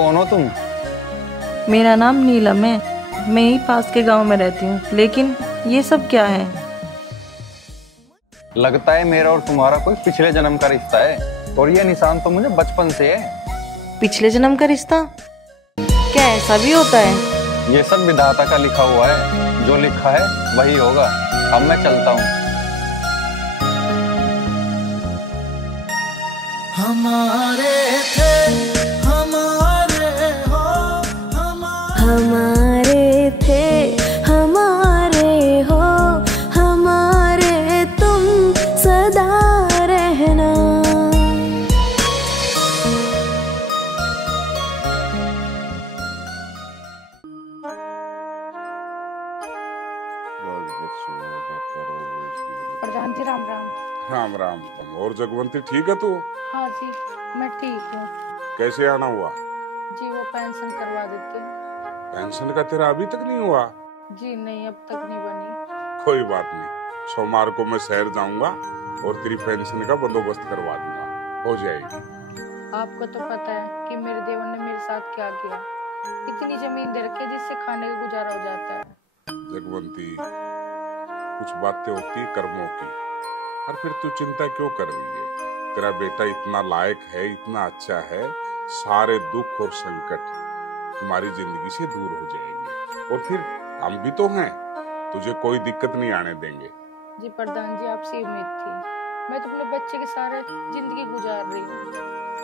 कौन हो तुम? मेरा नाम नीलम है, मैं ही पास के गांव में रहती हूँ, लेकिन ये सब क्या है? लगता है मेरा और तुम्हारा कोई पिछले जन्म का रिश्ता है, और ये निशान तो मुझे बचपन से है। पिछले जन्म का रिश्ता? क्या ऐसा भी होता है? ये सब विधाता का लिखा हुआ है, जो लिखा है वही होगा। अब मैं चलता हूँ। हमारे थे हमारे हो, हमारे थे हमारे हो, हमारे तुम सदा रहना। प्रधान जी राम राम। राम राम। और जगवंती ठीक है तू? हाँ जी मैं ठीक हूँ। कैसे आना हुआ? जी वो पेंशन करवा देते। पेंशन का तेरा अभी तक नहीं हुआ? जी नहीं, अब तक नहीं बनी। कोई बात नहीं, सोमवार को मैं शहर जाऊंगा और तेरी पेंशन का बंदोबस्त करवा दूंगा, हो जाएगी। आपको तो पता है कि मेरे देवर ने मेरे साथ क्या किया। इतनी जमीन दे रखी है जिससे खाने का गुजारा हो जाता है। जगवंती, कुछ बातें होती कर्मों की, और फिर तू चिंता क्यों कर रही है? तेरा बेटा इतना लायक है, इतना अच्छा है, सारे दुख और संकट तुम्हारी जिंदगी से दूर हो जाएंगे, और फिर हम भी तो हैं, तुझे कोई दिक्कत नहीं आने देंगे। जी प्रधान जी, आपसे उम्मीद थी। मैं तो अपने बच्चे के सारे जिंदगी गुजार रही हूँ।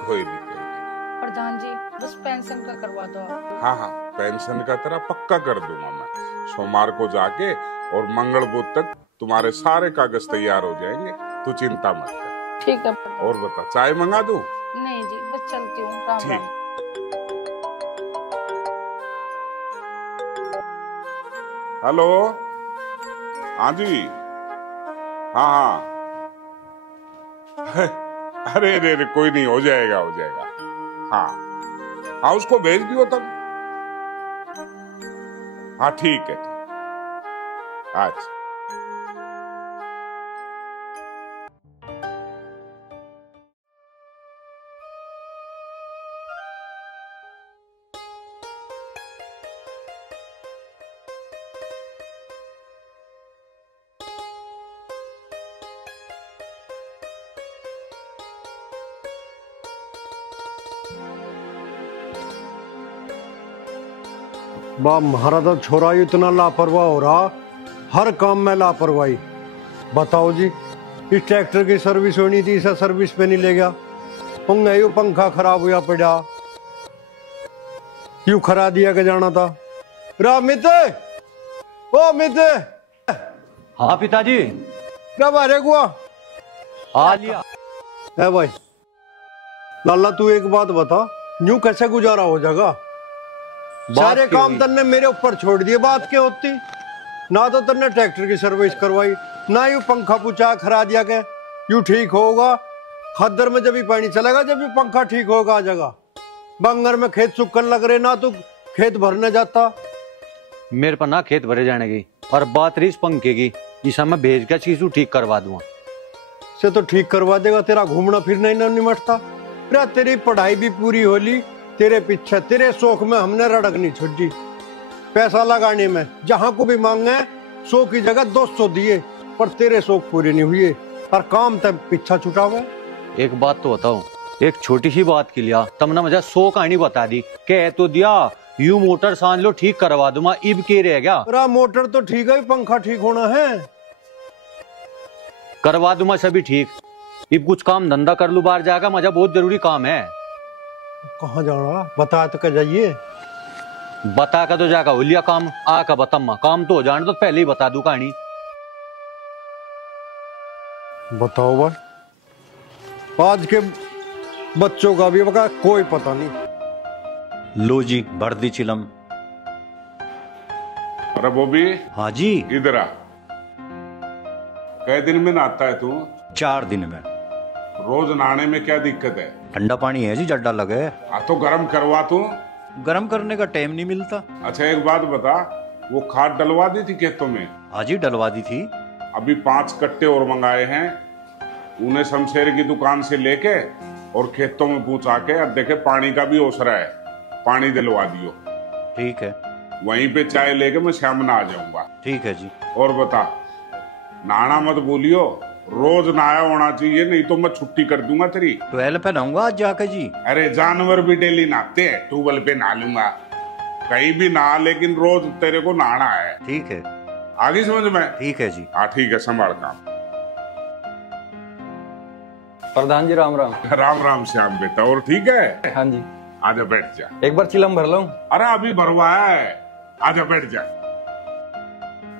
कोई दिक्कत नहीं प्रधान जी, बस पेंशन का करवा दो आप। हाँ हाँ, पेंशन का तेरा पक्का कर दूंगा मैं। सोमवार को जाके और मंगल बुध तक तुम्हारे सारे कागज तैयार हो जाएंगे, तू चिंता मत कर। ठीक है। और बता, चाय मंगा दूं? नहीं जी, बस चलती हूँ। राम राम। हेलो, हाँ जी, हाँ हाँ। अरे अरे अरे, कोई नहीं, हो जाएगा हो जाएगा। हाँ हाँ, उसको भेज दियो तब। हाँ ठीक है, ठीक। अच्छा। बा हमारा तो छोरा ही इतना लापरवाह हो रहा, हर काम में लापरवाही। बताओ जी, इस ट्रैक्टर की सर्विस होनी थी, इसे सर्विस पे नहीं ले गया। पंखा खराब हुआ पड़ा, यूं खरा दिया के जाना था। रामित, ओ अमित। हाँ पिताजी। क्या बारे गुआ आ लिया है भाई। लाला तू एक बात बता, यूं कैसे गुजारा हो जाएगा? सारे काम तन्ने मेरे ऊपर छोड़ दिए। बात क्या होती? ना तो तन्ने ट्रैक्टर की सर्विस करवाई, ना यू पंखा पूछा खरा दिया के यू ठीक होगा। खद्दर में जब भी पानी चलेगा, जब भी पंखा ठीक होगा आ जाएगा। बंगर में खेत सूखन लग रहे, ना तो खेत भरने जाता। मेरे पर ना खेत भरे जाने की, और बात रही इस पंखे की, इस मैं भेज के चीज ठीक करवा दूंगा। से तो ठीक करवा देगा, तेरा घूमना फिरना ही ना निमटता। तेरी पढ़ाई भी पूरी होली, तेरे पीछे तेरे शौक में हमने रड़क नहीं छोड़ी। पैसा लगाने में जहां को भी मांगे 100 की जगह 200 दिए, पर तेरे शौक पूरे नहीं हुए, और काम तब पीछा छुटा हुआ। एक बात तो बताओ, एक छोटी सी बात के लिए तुमने मुझे 100 कहानी बता दी। कह तो दिया यू मोटर सान लो ठीक करवा दूंगा, इब के रह गया। मोटर तो ठीक है, पंखा ठीक होना है। करवा दूंगा सभी ठीक, इब कुछ काम धंधा कर लू, बाहर जाएगा, मुझे बहुत जरूरी काम है। कहाँ जाना बता तो कर जाइए। बता का तो जाएगा हो लिया काम, आ का बतम्मा काम तो हो जाने तो पहले ही बता दू कहानी। बताओ भाई, आज के बच्चों का भी बका कोई पता नहीं। लो जी, भर दी चिलम। अरे बोबी। हाँ जी। इधर आ। कै दिन में नहाता है तू? 4 दिन में। रोज नहाने में क्या दिक्कत है? ठंडा पानी है जी, जड्डा लगे। तो गर्म करवा तू। गर्म करने का टाइम नहीं मिलता। अच्छा एक बात बता, वो खाद डलवा दी थी खेतों में? हाँ जी, डलवा दी थी। अभी 5 कट्टे और मंगाए हैं, उन्हें शमशेर की दुकान से लेके और खेतों में पहुंचा के, अब देखे पानी का भी ओसरा है, पानी दिलवा दियो। ठीक है। वहीं पे चाय लेके मैं शाम में आ जाऊंगा। ठीक है जी। और बता, नहाना मत भूलियो, रोज नहाया होना चाहिए, नहीं तो मैं छुट्टी कर दूंगा तेरी। ट्वेल्व पे नहाऊंगा आज जाके जी। अरे जानवर भी डेली नहाते हैं, ट्यूबवेल पे नहा लूंगा, कहीं भी नहा, लेकिन रोज तेरे को नहाना है। ठीक है। आगे समझ में? ठीक है जी। हाँ ठीक है, संभाल काम। प्रधान जी राम राम। राम राम श्याम बेटा, और ठीक है? हाँ जी। आजा बैठ जा। एक बार चिलम भर लो। अरे अभी भरवाया है, आजा बैठ जा।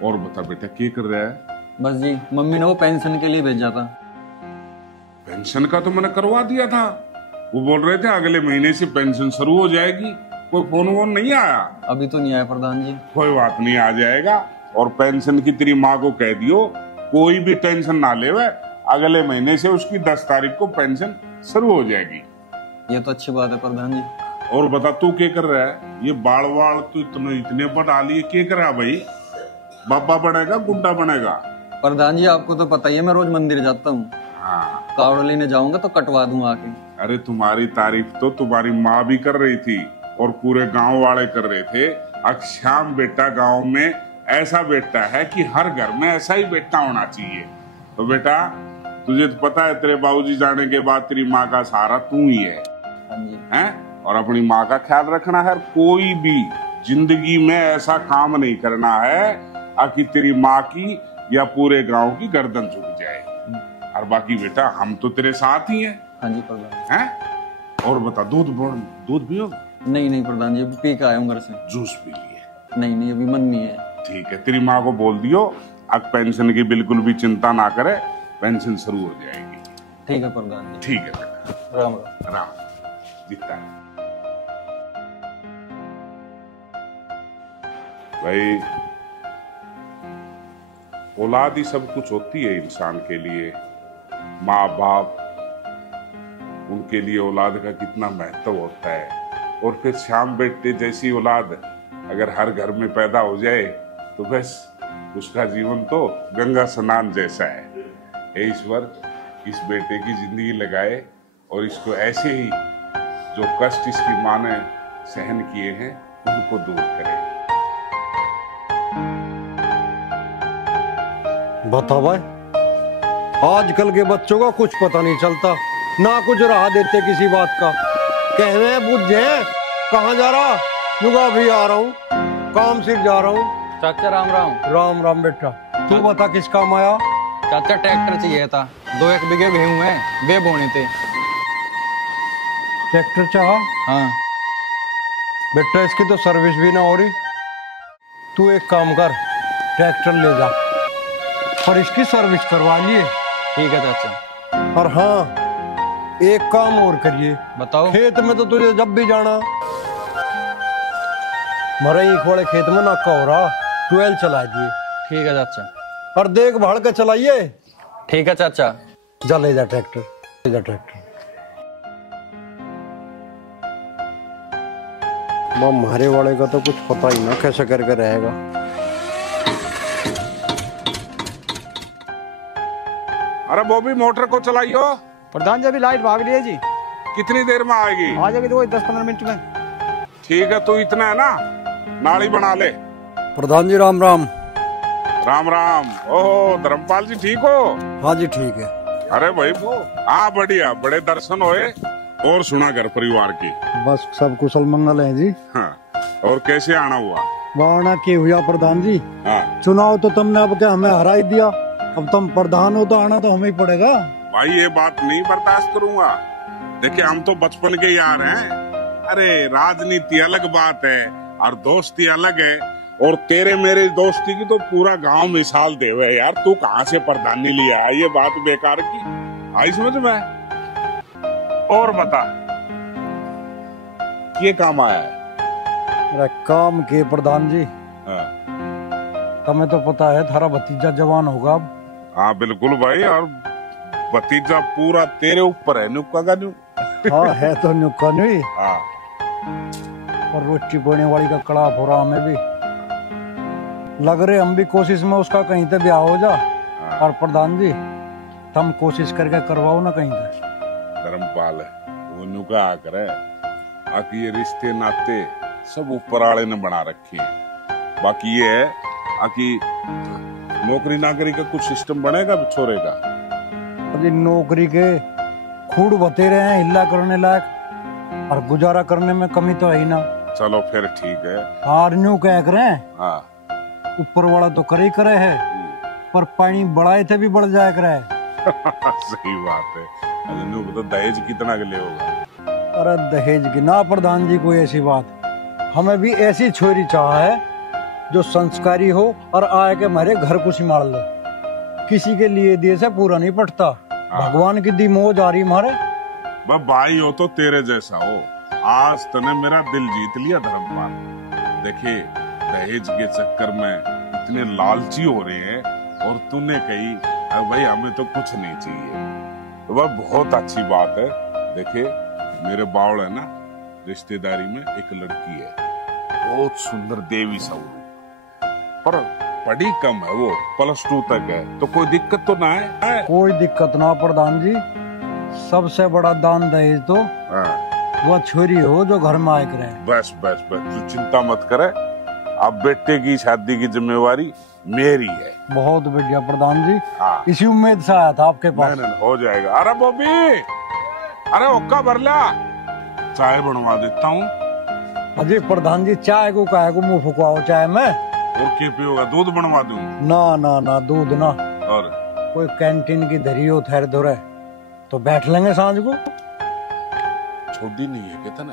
और बता बेटा, क्या कर रहा है? बस जी, मम्मी ने वो पेंशन के लिए भेजा था। पेंशन का तो मैंने करवा दिया था, वो बोल रहे थे अगले महीने से पेंशन शुरू हो जाएगी। कोई फोन वोन नहीं आया? अभी तो नहीं आया प्रधान जी। कोई बात नहीं, आ जाएगा। और पेंशन की तेरी माँ को कह दियो कोई भी टेंशन ना ले, अगले महीने से उसकी 10 तारीख को पेंशन शुरू हो जाएगी। ये तो अच्छी बात है प्रधान जी। और बता, तू क्या कर रहा है? ये बाल वाल तू इतने बढ़ा लिए, क्या कर रहा भाई? बाबा बनेगा गुंडा बनेगा? प्रधान जी आपको तो पता ही है, मैं रोज मंदिर जाता हूँ। हाँ, कावड़ लेने जाऊंगा तो कटवा दूंगा आके। अरे तुम्हारी तारीफ तो तुम्हारी माँ भी कर रही थी और पूरे गांव वाले कर रहे थे। श्याम बेटा गांव में ऐसा बेटा है कि हर घर में ऐसा ही बेटा होना चाहिए। तो बेटा, तुझे तो पता है तेरे बाबूजी जाने के बाद तेरी माँ का सहारा तू ही है। हाँ जी। हैं? और अपनी माँ का ख्याल रखना है। कोई भी जिंदगी में ऐसा काम नहीं करना है कि तेरी माँ की या पूरे गांव की गर्दन झुक जाए। और बाकी बेटा, हम तो तेरे साथ ही हैं। हाँ जी प्रधान। हैं? और बता, दूध पियो? नहीं नहीं प्रधान जी, अभी पी के आया हूँ घर से। जूस पी लिए? नहीं नहीं, अभी मन नहीं है। ठीक है, तेरी माँ को बोल दियो अब पेंशन की बिल्कुल भी चिंता ना करे, पेंशन शुरू हो जाएगी। ठीक है प्रधान जी। ठीक है बेटा। राम राम। राम जीता भाई। औलाद ही सब कुछ होती है इंसान के लिए। माँ बाप, उनके लिए औलाद का कितना महत्व होता है। और फिर श्याम बेटे जैसी औलाद अगर हर घर में पैदा हो जाए तो बस उसका जीवन तो गंगा स्नान जैसा है। हे ईश्वर, इस बेटे की जिंदगी लगाए और इसको ऐसे ही जो कष्ट इसकी माँ ने सहन किए हैं उनको दूर करे। बता भाई, आजकल के बच्चों का कुछ पता नहीं चलता, ना कुछ राह देते किसी बात का। कहने बुझे कहाँ जा रहा? नुगा भी आ रहा हूँ, काम सिर जा रहा हूँ। चाचा राम राम। राम राम बेटा, तू बता किस काम आया? चाचा ट्रैक्टर चाहिए था, 2 बीघे गेहूं हैं, वे बोने थे। ट्रैक्टर चाहा? हाँ बेटा, इसकी तो सर्विस भी ना हो रही। तू एक काम कर, ट्रैक्टर ले जा और इसकी सर्विस करवा लिए। ठीक है चाचा। और हाँ, एक काम और करिए। बताओ। खेत में तो तुझे जब भी जाना, मरई वाले खेत में नाका हो रहा, 12 चला दिए। ठीक है चाचा। और देख भाड़ के चलाइए। ठीक है चाचा। जा ले जा ट्रैक्टर, ले जा ट्रैक्टर। हमारे वाले का तो कुछ पता ही ना कैसे करके रहेगा। अरे बॉबी, मोटर को चलाइयो। प्रधान जी, अभी लाइट भाग रही है जी। कितनी देर में आएगी? आ जाएगी तो 10-15 मिनट में। ठीक है, तू इतना है ना, नाली बना ले। प्रधान जी राम राम। राम राम। ओहो धर्मपाल जी, ठीक हो? हाँ जी ठीक है। अरे भाई वो, हाँ बढ़िया, बड़े दर्शन होए। और सुना घर परिवार की? बस सब कुशल मंगल है जी। हाँ, और कैसे आना हुआ? वारणा के हुआ प्रधान जी। हाँ। चुनाव तो तुमने अब क्या हमें हरा ही दिया, अब तुम प्रधान हो तो आना तो हमें ही पड़ेगा। भाई ये बात नहीं बर्दाश्त करूंगा। देखिए, हम तो बचपन के यार हैं। अरे राजनीति अलग बात है और दोस्ती अलग है। और तेरे मेरे दोस्ती की तो पूरा गांव मिसाल देवे यार। तू कहाँ से प्रधानी लिया? ये बात बेकार की आई समझ में। और बता, ये काम आया है? अरे काम के प्रधान जी, हाँ। तुम्हें तो पता है थारा भतीजा जवान होगा अब। हाँ बिल्कुल भाई, और भतीजा पूरा तेरे ऊपर है। नुक्का का न्यू। हाँ है तो नुक्का नहीं। हाँ। और रोटी बोने वाली का कड़ा हो रहा, हमें भी लग रहे हम भी कोशिश में उसका कहीं पे ब्याह हो जा। हाँ। और प्रधान जी, तुम कोशिश करके करवाओ ना कहीं पे। धर्मपाल है वो, नुका आकर है। बाकी ये रिश्ते नाते सब ऊपर वाले ने बना रखे हैं। बाकी ये है कि नौकरी नाकरी का कुछ सिस्टम बनेगा छोरे का। अभी नौकरी के खूड बते रहे हैं, हिला करने लायक और गुजारा करने में कमी तो है ही ना। चलो फिर ठीक है। और न्यू कह रहे हैं, हाँ ऊपर वाला तो करे ही करे है, पर पानी बढ़ाए थे भी बढ़ जाया करे। सही बात है। अजनू को तो दहेज कितना के लिए होगा? अरे दहेज की ना प्रधान जी, कोई ऐसी बात, हमें भी ऐसी छोरी चाह है जो संस्कारी हो और आए के हमारे घर को संभाल ले। किसी के लिए दिए से पूरा नहीं पटता। भगवान की दी मोह जा रही मारे। भाई हो तो तेरे जैसा हो। आज तने मेरा दिल जीत लिया धर्मपाल। देखिए दहेज के चक्कर में इतने लालची हो रहे हैं और तूने कही भाई हमें तो कुछ नहीं चाहिए, तो वह बहुत अच्छी बात है। देखिए मेरे बावड़ है ना, रिश्तेदारी में एक लड़की है, बहुत सुंदर देवी स्वरूप, पर पढ़ी कम है, वो +2 तक है, तो कोई दिक्कत तो ना है? कोई दिक्कत ना प्रधान जी। सबसे बड़ा दान दहेज तो वह छोरी हो जो घर में आए करे। बस बस बस तू चिंता मत करे, अब बेटे की शादी की जिम्मेवारी मेरी है। बहुत बढ़िया प्रधान जी। हाँ। इसी उम्मीद से आया था आपके पास। नहीं, हो जाएगा। अरे बॉबी, अरे ओक्का भर ला, चाय बनवा देता हूँ। अजय प्रधान जी चाय को काहे को मुंह फुकवाओ चाय में। और क्या पियोगा? दूध बनवा दूं? ना ना ना दूध ना। और कोई कैंटीन की धरी हो ठहर धोरे तो बैठ लेंगे सांझ को। छोटी नहीं है कितना?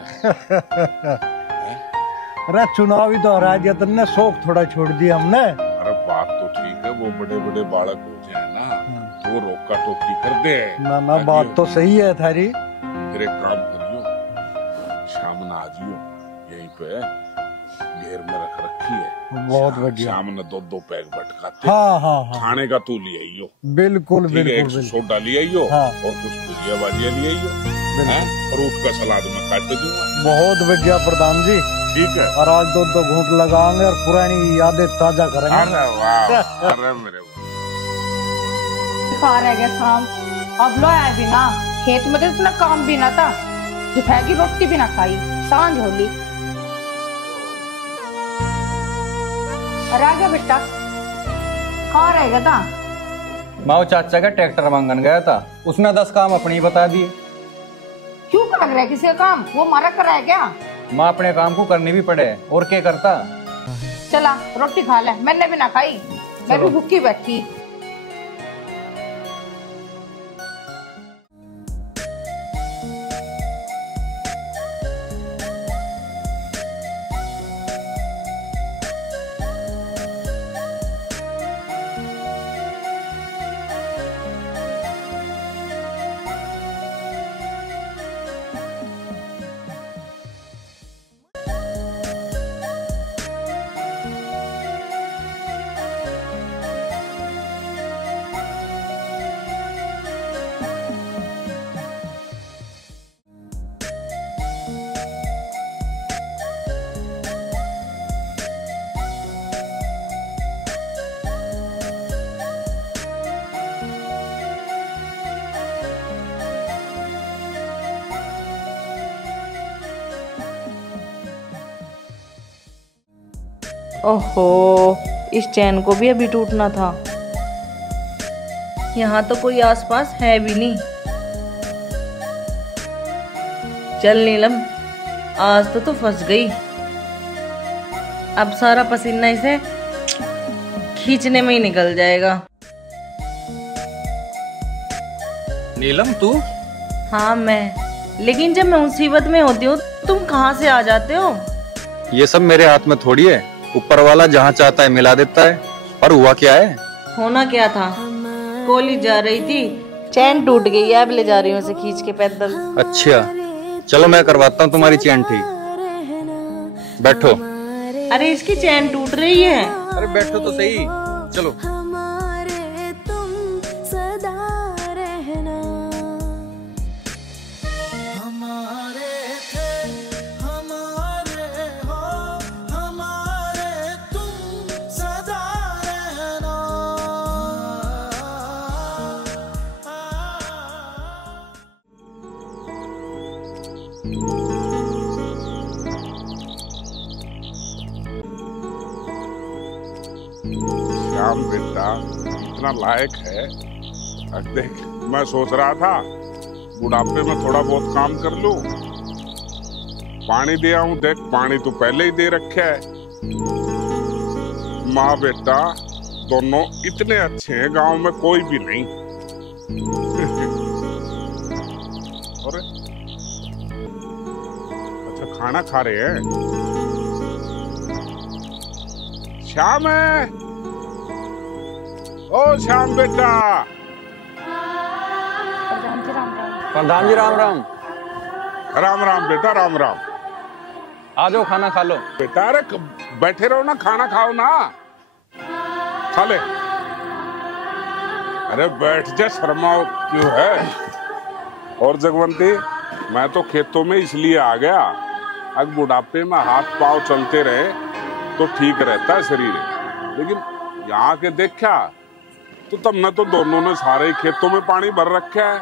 अरे चुनाव ही तो हो रहा है, जतन ने शौक थोड़ा छोड़ दिया हमने। अरे बात तो ठीक है, वो बड़े बड़े बालक हो जाए ना तो वो रोका टोकी कर दे। ना ना बात तो सही है थारी। फिर एक काम करियो, शाम न आ जियो, यहीं पे घेर में रख रखी है। बहुत बढ़िया। शाम ने 2-2 पैक भटकाते। हाँ हाँ हाँ। खाने का तू ले आइयो। बिल्कुल ठीक है, बिल्कुल। 100 सोडा ले आइयो। हाँ। और कुछ भुजिया भाजिया ले आइयो। फ्रूट का सलाद में काट दूंगा। बहुत बढ़िया प्रधान जी। ठीक है। और आज 2-2 घूंट लगाएंगे और पुरानी यादें ताजा करेंगे। अरे वाह, अरे मेरे खा रह गया शाम, अब लो आए भी ना, खेत में तो इतना काम भी ना था, दोपहर की रोटी भी ना खाई, सांझ होली। राजा बेटा कहाँ रहेगा था? माओ चाचा का ट्रैक्टर मांगन गया था, उसने 10 काम अपनी बता दिए। क्यों कर रहा है किसी का काम? वो मारा कर रहा है क्या? माँ अपने काम को करनी भी पड़े, और क्या करता। चला रोटी खा ले, मैंने भी ना खाई, मैं भी भूखी बैठी। ओहो, इस चैन को भी अभी टूटना था। यहाँ तो कोई आसपास है भी नहीं। चल नीलम, आज तो तू फंस गई। अब सारा पसीना इसे खींचने में ही निकल जाएगा। नीलम तू? हाँ मैं, लेकिन जब मैं मुसीबत में होती हूँ तुम कहाँ से आ जाते हो? ये सब मेरे हाथ में थोड़ी है, ऊपर वाला जहाँ चाहता है मिला देता है। पर हुआ क्या है? होना क्या था, कॉलेज जा रही थी, चैन टूट गई है, अब ले जा रही हूँ उसे खींच के पैदल। अच्छा चलो मैं करवाता हूँ तुम्हारी चैन ठीक। बैठो। अरे इसकी चैन टूट रही है। अरे बैठो तो सही, चलो। श्याम बेटा इतना लायक है। अब देख, मैं सोच रहा था बुढ़ापे में थोड़ा बहुत काम कर लूं। पानी दे आऊं, देख पानी तो पहले ही दे रखा है। माँ बेटा दोनों इतने अच्छे हैं, गांव में कोई भी नहीं। और अच्छा खाना खा रहे हैं। श्याम है, ओ श्याम बेटा। प्रधान जी राम राम। राम राम बेटा, राम राम। आ जाओ खाना खा लो। बेटा अरे बैठे रहो ना, खाना खाओ ना, खा ले। अरे बैठ जा, शर्माओ क्यों है। और जगवंती, मैं तो खेतों में इसलिए आ गया, अब बुढ़ापे में हाथ पांव चलते रहे तो ठीक रहता है शरीर। लेकिन यहाँ के देखा तो तब न तो दोनों ने सारे खेतों में पानी भर रखा है।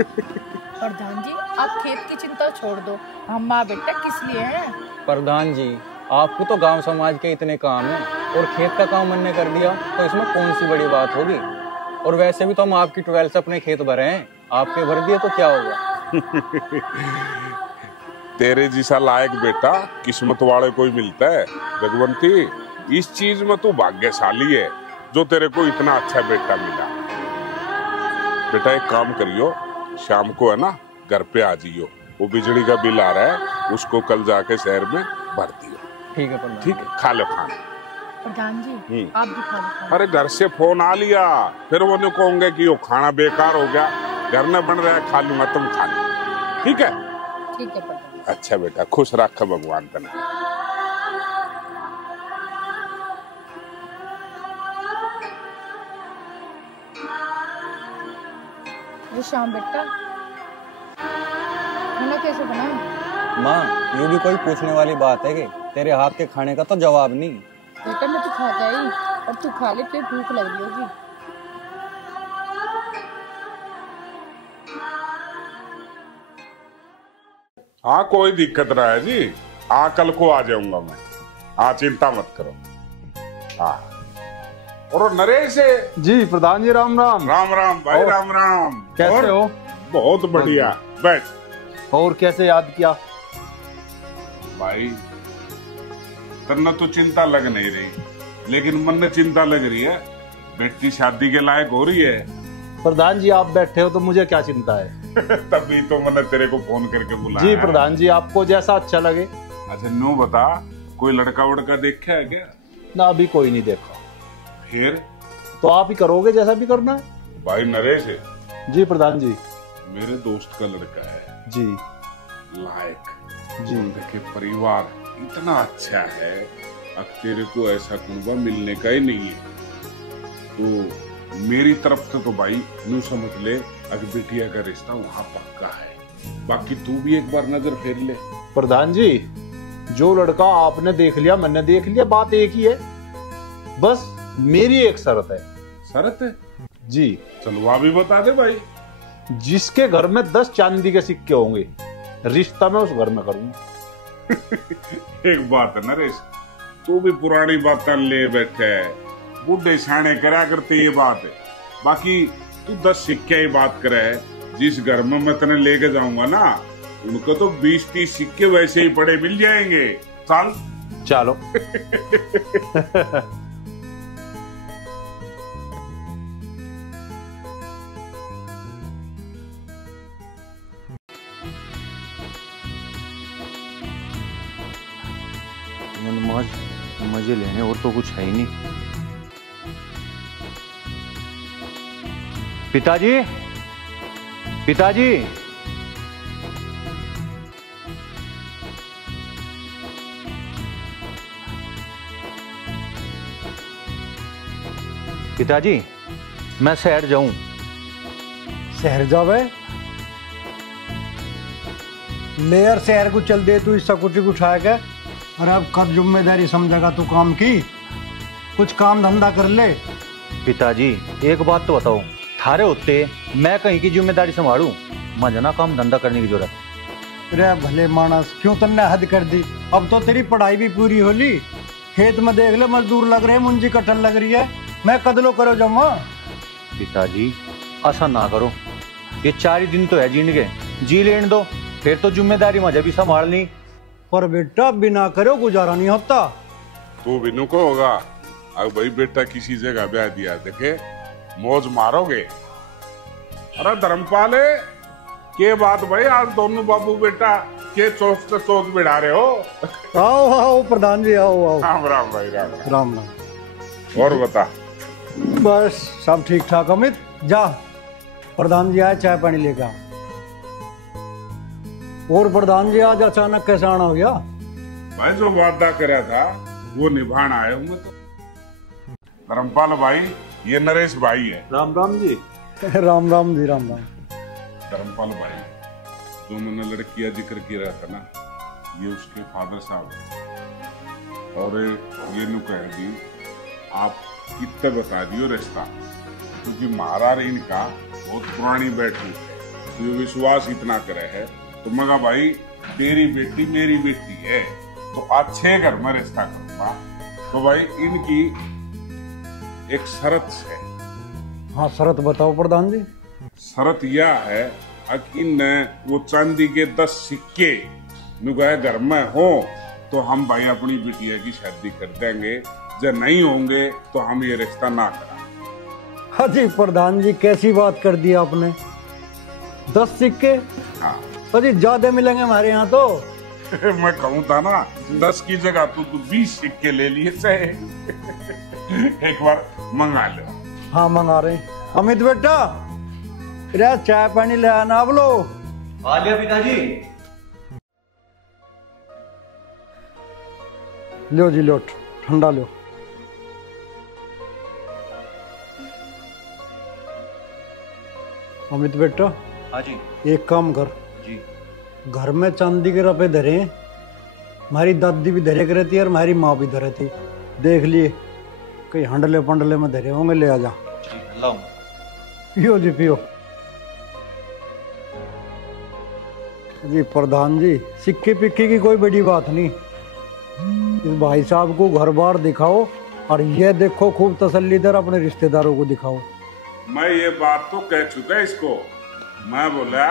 प्रधान जी आप खेत की चिंता छोड़ दो, हम माँ बेटा किस लिए हैं। प्रधान जी आपको तो गांव समाज के इतने काम हैं और खेत का काम मन ने कर दिया तो इसमें कौन सी बड़ी बात होगी। और वैसे भी तो हम आपकी ट्वेल्थ से अपने खेत भरे हैं, आपके भर दिए तो क्या होगा। तेरे जैसा लायक बेटा किस्मत वाले कोई मिलता है। जगवंती इस चीज में तू भाग्यशाली है जो तेरे को इतना अच्छा बेटा मिला। बेटा एक काम करियो, शाम को है ना घर पे आ जाइयो, वो बिजली का बिल आ रहा है उसको कल जाके शहर में भर दियो। ठीक है प्रधान। ठीक है, खा लो खाना। प्रधान जी आप भी खा लो। अरे घर से फोन आ लिया, फिर वो नहीं कहोगे कि वो खाना बेकार हो गया, घर में बन रहा है, खा लूंगा, तुम खा लो। ठीक है? ठीक है प्रधान। अच्छा बेटा, खुश रख भगवान तने। श्याम बेटा खाना कैसे बना। माँ ये भी कोई पूछने वाली बात है कि तेरे हाथ के खाने का तो जवाब नहीं। बेटा मैं तो खा गई और तू खा ले, फिर भूख लग रही होगी। हाँ कोई दिक्कत रहा है जी, कल को आ जाऊंगा मैं। हाँ चिंता मत करो। हाँ और नरेश जी प्रधान जी राम राम। राम राम भाई, राम राम। कैसे हो? बहुत बढ़िया, बैठ। और कैसे याद किया? भाई तन्ना तो चिंता लग नहीं रही, लेकिन मन में चिंता लग रही है, बेटी शादी के लायक हो रही है। प्रधान जी आप बैठे हो तो मुझे क्या चिंता है। तभी तो मैंने तेरे को फोन करके बुलाया। जी प्रधान जी आपको जैसा अच्छा लगे। अच्छा नो बता, कोई लड़का वड़का देखा है क्या? ना अभी कोई नहीं देखा। फिर तो आप ही करोगे जैसा भी करना है। भाई नरेश है। जी प्रधान जी। मेरे दोस्त का लड़का है जी, लायक जी। देखे परिवार इतना अच्छा है, अब तेरे को ऐसा कुनबा मिलने का ही नहीं है। तो मेरी तरफ से तो भाई यूं समझ ले, अगर बिटिया का रिश्ता वहाँ पक्का है। बाकी तू भी एक बार नजर फेर ले। प्रधान जी जो लड़का आपने देख लिया मैंने देख लिया, बात एक ही है, बस मेरी एक शर्त है। शर्त है? जी। चलो वहाँ भी बता दे भाई। जिसके घर में 10 चांदी के सिक्के होंगे रिश्ता मैं उस घर में करूंगा। एक बात है नरेश, तू भी पुरानी बातें ले बैठे है, बूढ़े सियाने करा करते ये बात है। बाकी तू 10 सिक्के ही बात करे है, जिस घर में मैं तने लेके जाऊंगा ना, उनको तो 20-30 सिक्के वैसे ही पड़े मिल जाएंगे। चल चलो। मजे लेने और तो कुछ है ही नहीं। पिताजी, पिताजी, पिताजी मैं शहर जाऊं। शहर जावे लेयर शहर को चल दे तू, इसका कुछ उठाया क्या? अरे अब कब जिम्मेदारी समझेगा तू काम की, कुछ काम धंधा कर ले। पिताजी एक बात तो बताओ, थारे होते मैं कहीं की जिम्मेदारी संभालूं, मुझे ना काम धंधा करने की जरूरत। अरे भले मानस क्यों तन्ने हद कर दी, अब तो तेरी पढ़ाई भी पूरी होली, खेत में देख ले मजदूर लग रहे हैं, मुंजी कटन लग रही है, मैं कदलो करो जमा। पिताजी ऐसा ना करो, ये 4 दिन तो है जीने के, जी लेने दो, फिर तो जिम्मेदारी मुझे भी संभालनी। पर बेटा बिना करो गुजारा नहीं होता। तू बिनू को होगा, अब भाई बेटा किसी जगह ब्याह दिया, देखे मौज मारोगे। अरे धर्मपाल के बात भाई, आज दोनों बाबू बेटा के चौथ बिड़ा रहे हो। आओ आओ प्रधान जी, आओ आओ। राम राम भाई, राम राम राम। और बता। बस सब ठीक ठाक। अमित जा, प्रधान जी आए, चाय पानी लेगा। और प्रधान जी आज अचानक कैसे आना हो गया? भाई जो वादा करा था वो निभाना आया हूँ मैं तो। धर्मपाल भाई, ये नरेश भाई है। राम राम जी। राम राम जी, राम राम। धर्मपाल भाई, जो मैंने लड़की का जिक्र किया था ना, ये उसके फादर साहब है। और ये नु कह दी आप कितने बता दियो रिश्ता, क्योंकि महाराज इनका बहुत पुरानी बैठी है, तो विश्वास इतना करे है। तो मगा भाई तेरी बेटी मेरी बेटी है, तो अच्छे घर में रिश्ता करूंगा। तो भाई इनकी एक शर्त है। हाँ शर्त बताओ प्रधान जी। शर्त यह है कि इन वो चांदी के 10 सिक्के नुगाए घर में हो तो हम भाई अपनी बिटिया की शादी कर देंगे, जब नहीं होंगे तो हम ये रिश्ता ना करा। हाँ जी प्रधान जी, कैसी बात कर दी आपने। 10 सिक्के? हाँ जी, ज्यादा मिलेंगे हमारे यहाँ तो। मैं कहूँ था ना 10 की जगह तू 20 सिक्के ले लिए चाहे। एक बार मंगा लो। हाँ मंगा रहे। अमित बेटा चाय पानी ले आना। अब लो। आ लिया पिताजी। लो जी, लो ठंडा लो। अमित बेटा। हाँ जी। एक काम कर जी। घर में चांदी के रुपए धरे, हमारी दादी भी धरे कर रहती है और हमारी माँ भी धरे थी, देख लिए कहीं हंडले पंडले में धरे होंगे, ले आ जा। पियो जी पियो। जी प्रधान जी, सिक्के पिक्के की कोई बड़ी बात नहीं, इस भाई साहब को घर बार दिखाओ और ये देखो खूब तसल्लीदार अपने रिश्तेदारों को दिखाओ। मैं ये बात तो कह चुका इसको। मैं बोला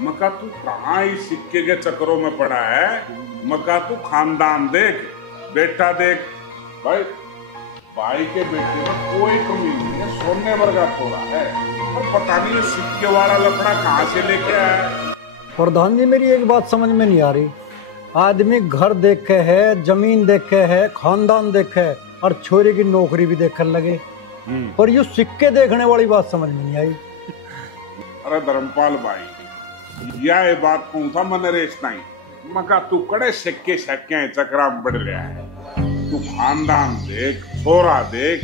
मका तू कहाँ इस सिक्के के चक्करों में पड़ा है, मका तू खानदान देख, बेटा देख। भाई के बेटे में कोई कमी नहीं है, सोने भर का थोड़ा है, और पता नहीं ये सिक्के वाला लफड़ा कहाँ से लेके आया। प्रधान जी मेरी एक बात समझ में नहीं आ रही, आदमी घर देख के है, जमीन देख के है, खानदान देख है और छोरे की नौकरी भी देखने लगे, पर ये सिक्के देखने वाली बात समझ में नहीं आई। अरे धर्मपाल भाई, यह बात कहूँ था मन रेस नहीं, मका तू कड़े सिक्के शक्के चक्रा में बढ़ रहा है। तू खानदान देख, छोरा देख,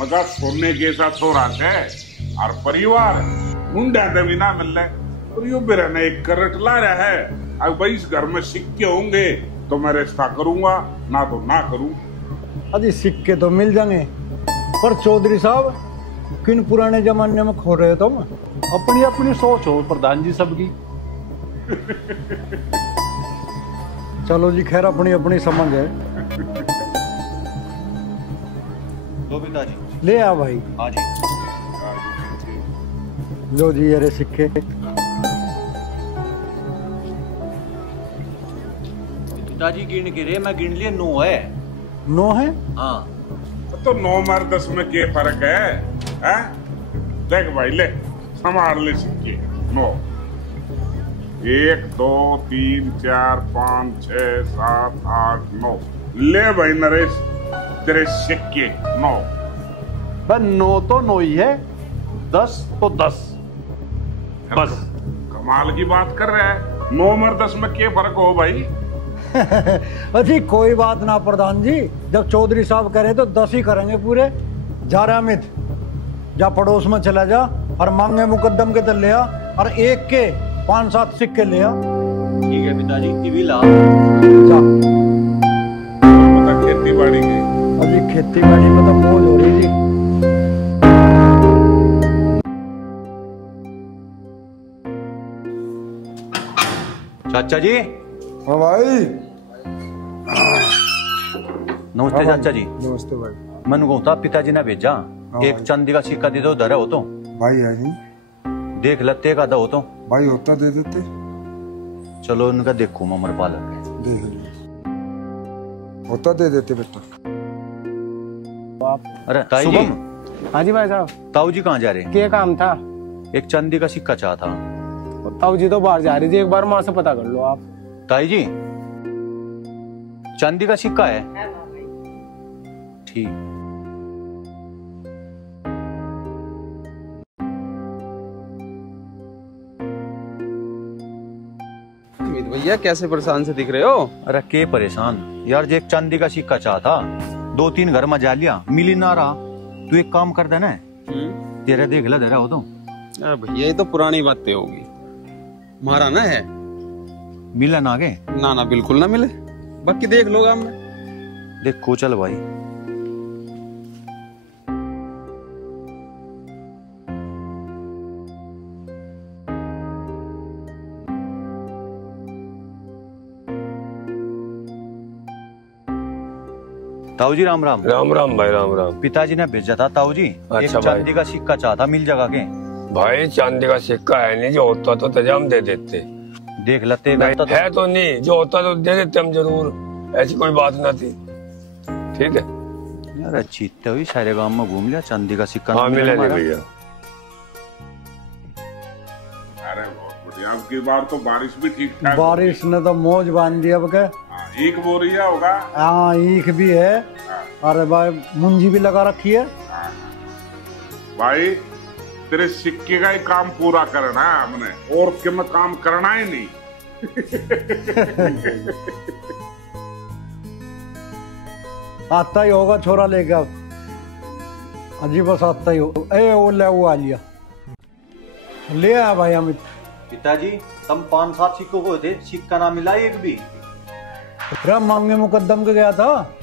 मगा सोने के साथ छोरा है और परिवार मुंडा दे ना मिल रहा है, और यो बेरा ने एक करट ला रहा है। अब भाई इस घर में सिक्के होंगे तो मैं रिश्ता करूंगा, ना तो ना करूं। अजी सिक्के तो मिल जाएंगे, पर चौधरी साहब किन पुराने जमाने में खो रहे हो तुम? अपनी अपनी सोच हो प्रधान जी सबकी। चलो जी, खैर अपनी अपनी समझ है। लो पिताजी। ले आ भाई। हाँ जी। लो जी अरे सिक्के। पिताजी गिन के रे, मैं गिन लिए 9 है। 9 है? हाँ। तो 9 और 10 में क्या फर्क है? देख भाई ले, संभाल ले सिक्के। 9 1 2 3 4 5 6 7 8 9 ले भाई नरेश तेरे सिक्के 9। 9 तो 9 ही है, 10 तो 10 बस। कमाल की बात कर रहा है। 9 और 10 में क्या फर्क हो भाई? अजी कोई बात ना प्रधान जी, जब चौधरी साहब करे तो 10 ही करेंगे पूरे। जा रहा अमित, जा पड़ोस में चला जा और मांगे मुकद्दम के तल ले आ, और एक के 5-7 सिक्के ले आ। ठीक है पिताजी, टीवी ला जा। खेती बाड़ी की अभी खेती बाड़ी में तो मौज हो रही थी। चाचा जी। हाँ भाई। नमस्ते चाचा जी। नमस्ते भाई। मन को था पिताजी ने भेजा एक चांदी का सिक्का दे दो, धरा हो तो भाई है नहीं, देख लेते का हो तो भाई होता दे देते। चलो उनका देखो ममर पालक देख लिया, होता दे देते बेटा। अरे ताई जी। हाँ जी भाई साहब। ताऊ जी कहाँ जा रहे? क्या काम था? एक चांदी का सिक्का चाहता। ताऊ जी तो बाहर जा रही थी, एक बार माँ से पता कर लो आप। ताई जी चांदी का सिक्का है? ठीक। भैया कैसे परेशान से दिख रहे हो? अरे के परेशान यार, जो एक चांदी का सिक्का चाहता, 2-3 घर में जा लिया, मिली ना रहा। तू एक काम कर देना, तेरा देख ला दे रहा हो तो। अरे भैया ये तो पुरानी बातें होगी, मारा ना है। मिला ना आगे? ना बिल्कुल ना मिले, बाकी देख लो गाँव में। देखो चल भाई। ताऊ जी राम राम। राम राम भाई, राम राम। पिताजी ने भेजा था ताऊ जी, एक चांदी का सिक्का चाहता, मिल जाएगा के? भाई चांदी का सिक्का है नहीं, जो होता तो तजाम दे देते। देख लेते है तो नहीं, जो होता तो दे देते हम जरूर, ऐसी कोई बात ना थी। ठीक है यार, अच्छी हुई, सारे गांव में घूम लिया, चांदी का सिक्का। हाँ मिले नहीं भैया। अरे बहुत बढ़िया, अब की बार तो बारिश भी ठीक ठाक। बारिश ने तो मौज बांध दी अब के। ईख बो रही होगा। हाँ ईख भी है। अरे भाई मुंजी भी लगा रखी है। भाई तेरे सिक्के का ही काम पूरा करना है हमने, और के में काम करना ही नहीं। आता ही होगा छोरा लेके अब, अजी बस आता ही हो। वो ले वो आ लिया, ले आया भाई अमित। पिताजी तुम 5-7 सिक्कों को थे, सिक्का ना मिला एक भी। राम मांगे मुकद्दम के गया था।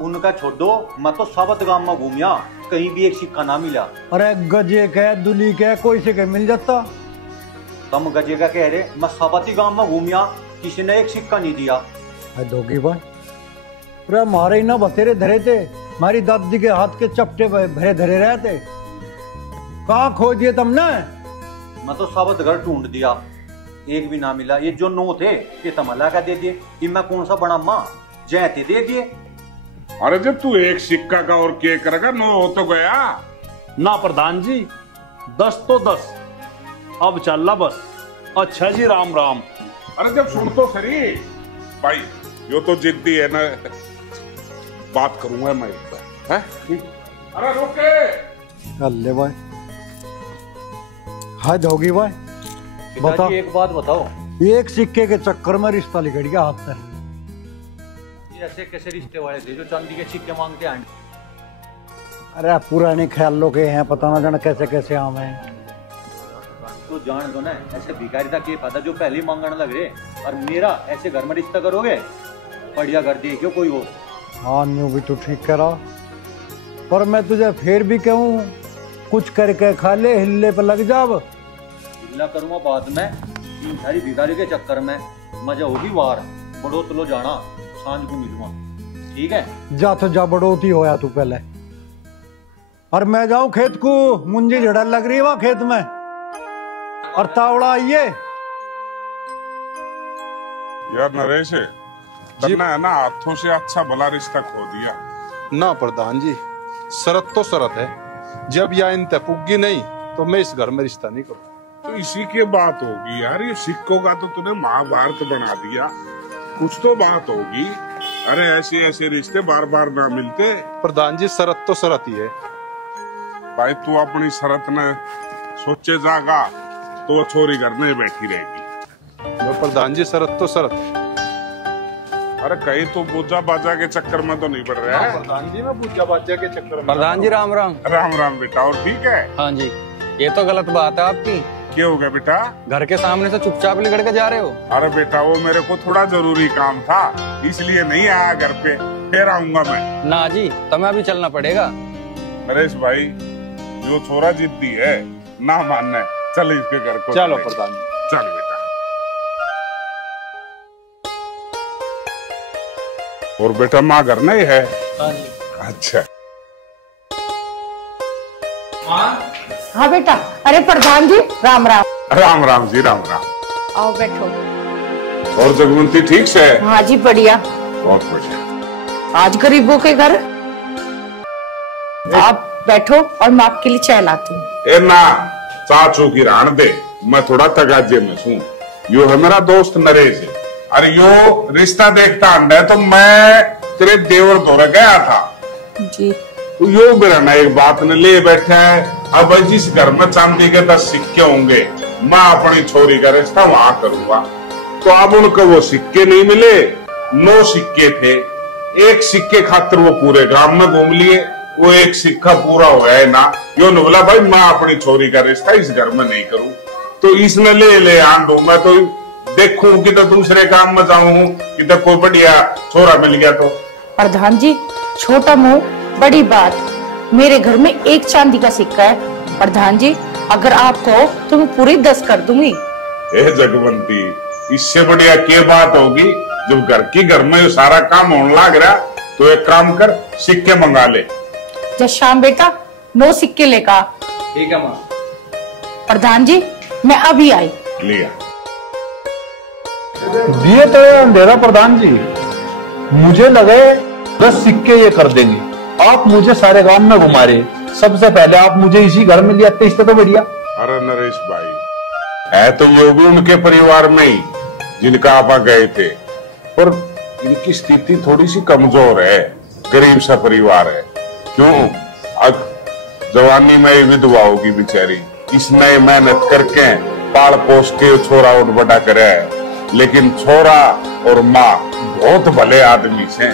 उनका छोड़ो, मैं तो साबत गांव में घूमिया, कहीं भी एक सिक्का ना मिला। अरे गजे के दुली के कोई से के मिल जाता। तुम गजे का कह रहे, मैं साबती गांव में घूमिया, किसी ने एक सिक्का नहीं दिया। दोगी भाई पूरा मारे ही ना बतेरे धरे थे, हमारी दादी के हाथ के चपटे भरे धरे रहे थे। कहाँ खो दिए तुमने? मैं तो साबत घर ढूंढ दिया, एक भी ना मिला। ये जो 9 थे ये तमला का दे दिए, इनमें कौन सा बड़ा माँ जैते दे दिए। अरे जब तू एक सिक्का का और क्या करेगा, 9 हो तो गया ना प्रधान जी। 10 तो 10, अब चल ला बस। अच्छा जी राम राम। अरे जब सुन तो सही भाई, यो तो जिद्दी है ना, बात करूंगा मैं एक बार। अरे रोके ले भाई। हाँ दोगी भाई बता, एक बात बताओ, एक सिक्के के चक्कर में रिश्ता लिखड़ गया हाथ से। ऐसे कैसे रिश्ते वाले थे जो चांदी के सिक्के मांगते हैं? अरे पुराने ख्यालों के हैं, पता ना जाना कैसे कैसे आम हैं। तो जान दो ना, ऐसे भिखारी था के पता जो पहले मांगने लग रहे, और मेरा ऐसे घर में रिश्ता करोगे? बढ़िया घर देखियो कोई हो। हाँ न्यू भी तू ठीक करा, पर मैं तुझे फिर भी कहूँ, कुछ करके खा ले, हिल्ले पे लग जाब। हिल्ला करूँगा बाद में, इन सारी भिखारी के चक्कर में मजा होगी वार। बड़ोत लो जाना, सांझ को मिलूंगा, ठीक है? जा तो जा, बड़ोती होया तू पहले, और मैं जाऊं खेत को। मुंजी झड़ा लग रही है वहां खेत में, और तावड़ा आइए। यार नरेश, करना है ना, हाथों से अच्छा भला रिश्ता खो दिया ना प्रधान जी। शरत तो शरत है, जब या इन पुग्गी नहीं तो मैं इस घर में रिश्ता नहीं करूँ। तो इसी की बात होगी यार, ये सिक्कों का तो तूने महाभारत बना दिया, कुछ तो बात होगी। अरे ऐसे ऐसे रिश्ते बार बार ना मिलते। प्रधान जी शरत तो शरत ही है। भाई तू अपनी शरत ने सोचे जागा तो वो छोरी घर में बैठी रहेगी। प्रधान जी शरत तो शरत है। अरे कहीं तो पूजा बाजा के चक्कर में तो नहीं पड़ रहा है? प्रधान जी मैं पूजा बाजा के चक्कर में। प्रधान जी राम राम। राम राम बेटा, और ठीक है? हाँ जी। ये तो गलत बात है आपकी। क्या हो गया बेटा? घर के सामने से चुपचाप लिगड़ के जा रहे हो। अरे बेटा वो मेरे को थोड़ा जरूरी काम था, इसलिए नहीं आया घर पे, फिर आऊंगा मैं। ना जी, तुम्हें अभी चलना पड़ेगा। नरेश भाई, जो छोरा जिद्दी है ना मानना है, चल इसके घर को। चलो प्रधान जी, चल बेटा। और बेटा माँ घर नहीं है? अच्छा। हाँ बेटा। अरे प्रधान जी राम राम। राम राम जी, राम राम। आओ बैठो। और जगवंती ठीक से? हाँ जी बढ़िया। बहुत बढ़िया। आज गरीबों के घर आप बैठो और मैं आपके लिए चाय लाती हूँ। ए ना, चाचू की रान दे, मैं थोड़ा तगाजे में हूँ। यो है मेरा दोस्त नरेश। अरे यो रिश्ता देखता है तो मैं तेरे देवर दौरे गया था जी। तो यो मेरा ना एक बात ने ले बैठा है। अब जिस घर में चांदी के 10 सिक्के होंगे, मैं अपनी छोरी का रिश्ता वहां करूंगा। तो अब उनको वो सिक्के नहीं मिले, 9 सिक्के थे। एक सिक्के खातिर वो पूरे ग्राम में घूम लिए, वो एक सिक्का पूरा हो गया है ना। यो ने बोला भाई मैं अपनी छोरी का रिश्ता इस घर में नहीं करूं। तो इसने ले आंडू, मैं तो देखूं कि तो दूसरे काम में जाऊं कि तो कोई बढ़िया छोरा मिल गया। तो प्रधान जी छोटा मुंह बड़ी बात, मेरे घर में एक चांदी का सिक्का है। प्रधान जी अगर आप कहो तो मैं पूरी 10 कर दूंगी। ए जगवंती, इससे बढ़िया क्या बात होगी। जब घर में सारा काम होने लग रहा तो एक काम कर, सिक्के मंगा ले। जब शाम बेटा 9 सिक्के लेकर। ठीक है माँ। प्रधान जी मैं अभी आई। लिया दिए तो अंधेरा प्रधान जी, मुझे लगे 10 सिक्के ये कर देंगे। आप मुझे सारे गांव में घुमा रहे, सबसे पहले आप मुझे इसी घर में ले आते, इससे तो बढ़िया। अरे नरेश भाई, है तो वो भी उनके परिवार में ही जिनका आप गए थे, पर इनकी स्थिति थोड़ी सी कमजोर है, गरीब सा परिवार है। क्यों, अब जवानी में ही विधवा होगी बेचारी। इसने मेहनत करके पाल पोस के छोरा उठ बटा करे है, लेकिन छोरा और माँ बहुत भले आदमी से।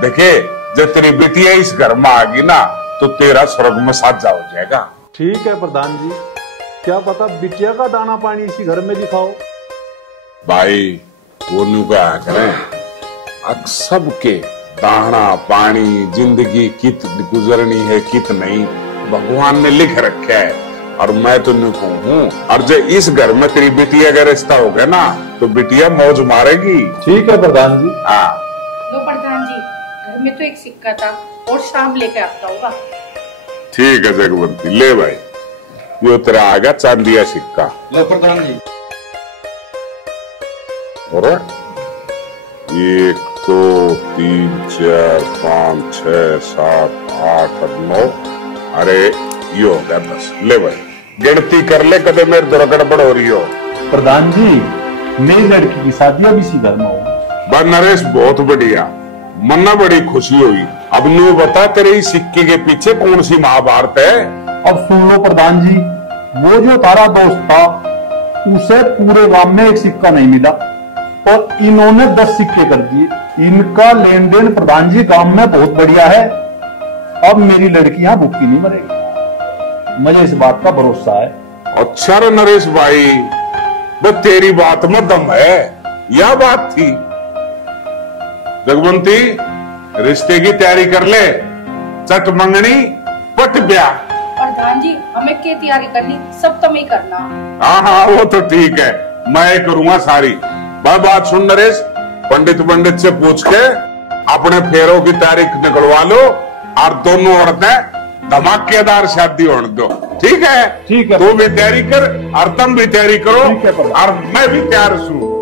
देखे जब तेरी बिटिया इस घर में आ गई ना तो तेरा स्वर्ग में साझा हो जाएगा। ठीक है प्रधान जी, क्या पता बिटिया का दाना पानी इसी घर में दिखाओ। भाई वो न्यू कहा करें, अब सबके दाना पानी जिंदगी कित गुजरनी है कित नहीं भगवान ने लिख रखा है। और मैं तो न्यू हूँ, और जब इस घर में तेरी बिटिया का रिश्ता हो गया ना तो बिटिया मौज मारेगी। ठीक है प्रधान जी। हाँ लो प्रधान जी, घर में तो एक सिक्का था और शाम लेके आता होगा। ठीक है जगवंती, ले भाई यो तेरा आ गया चांदिया सिक्का। लो प्रधान जी। और 1 2 3 4 5 6 7 8 और 9, अरे यो हो गया 10। ले भाई गिनती कर ले, कदे मेरे दो गड़बड़ हो रही हो। प्रधान जी मेरी लड़की की शादी अब इसी घर में होगी। बस नरेश बहुत बढ़िया, मन्ना बड़ी खुशी हुई। अब न्यू बता तेरे इस सिक्के के पीछे कौन सी महाभारत है? अब सुन लो प्रधान जी, वो जो तारा दोस्त था उसे पूरे गांव में एक सिक्का नहीं मिला और इन्होंने 10 सिक्के कर दिए। इनका लेन देन प्रधान जी गांव में बहुत बढ़िया है। अब मेरी लड़की यहाँ भूखी नहीं मरेगी, मुझे इस बात का भरोसा है। अच्छा रे नरेश भाई, बस तेरी बात में दम है, यह बात थी। जगवंती रिश्ते की तैयारी कर ले, चट मंगनी पट ब्याह। प्रधान जी हमें क्या तैयारी करनी, सब तो मैं करना। हाँ हाँ वो तो ठीक है, मैं करूंगा सारी। बात सुन नरेश, पंडित से पूछ के अपने फेरों की तारीख निकलवा लो और दोनों औरतें धमाकेदार शादी होने दो। ठीक है? ठीक है। तू भी तैयारी कर और तुम भी तैयारी करो और मैं भी तैयार हूँ।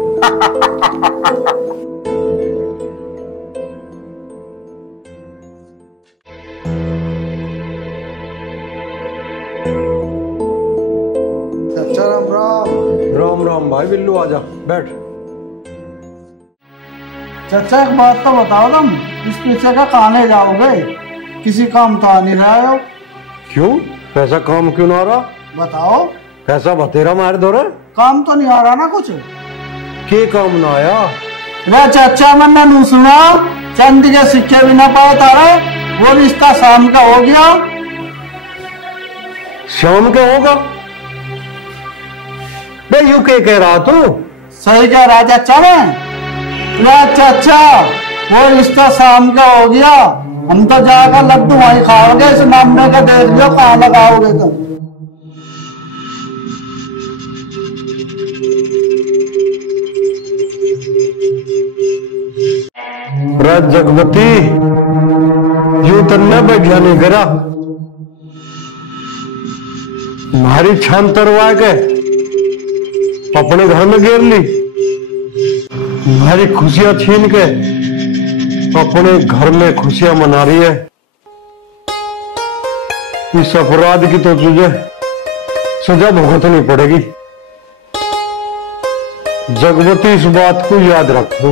अच्छा राम राम। राम राम भाई बिल्लू, आजा बैठ। चाचा एक बात तो बताओ, तुम इस पीछे का कहां जाओगे? किसी काम तो आ नहीं रहा हो। क्यों, पैसा काम क्यों ना आ रहा? बताओ। पैसा बतेरा मार दो रे। काम तो नहीं आ रहा ना कुछ? के काम ना आया? रे चाचा मैंने नहीं सुना, चांदी के सिक्के भी ना पाए तारे, वो रिश्ता शाम का हो गया। शाम का होगा? बे यू के कह रहा तू? सही कह रहा चाचा मैं। चाचा वो रिश्ता शाम का हो गया, हम तो जाकर लड्डू वहीं खाओगे, इस मामले का देख लो कहाँ लगाओगे तुम। जगवती यू तन्ने वैज्ञानिक करा मारी छान तरवा के अपने घर में घेर ली, हमारी खुशियां छीन के अपने घर में खुशियां मना रही है। इस अपराध की तो तुझे सजा भुगतनी पड़ेगी। जगवती इस बात को याद रखो।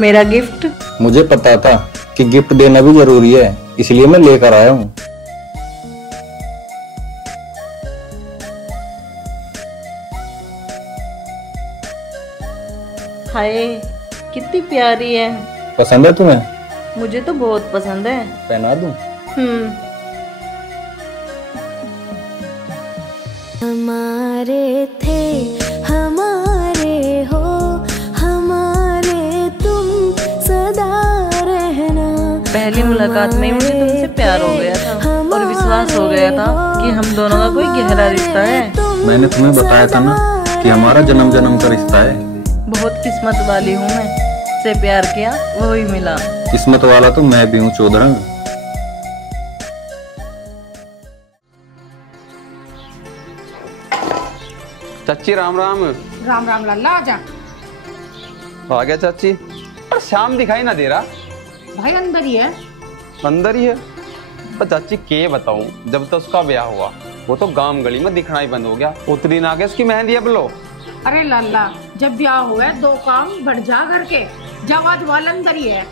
मेरा गिफ्ट? मुझे पता था कि गिफ्ट देना भी जरूरी है, इसलिए मैं लेकर आया हूँ। हाय कितनी प्यारी है। पसंद है तुम्हें? मुझे तो बहुत पसंद है। पहना दूं? हमारे थे हमारे हो हमारे तुम सदा रहना। पहली मुलाकात में मुझे तुमसे प्यार हो गया था और विश्वास हो गया था कि हम दोनों का कोई गहरा रिश्ता है। मैंने तुम्हें बताया था ना कि हमारा जन्म जन्म का रिश्ता है। बहुत किस्मत वाली हूँ मैं, से प्यार किया वही मिला। किस्मत वाला तो मैं भी हूँ चौधरा। चाची राम राम। राम राम लल्ला, आजा। आ गया चाची। पर श्याम दिखाई ना दे रहा। भाई अंदर ही है। अंदर ही है? पर चाची के बताऊं, जब तक उसका ब्याह हुआ वो तो गांव गली में दिखना ही बंद हो गया। उतनी दिन आगे उसकी मेहंदी अब लो। अरे लल्ला, जब ब्याह हुआ है 2 काम बढ़ जा घर के। जब आज वाल अंदर ही है।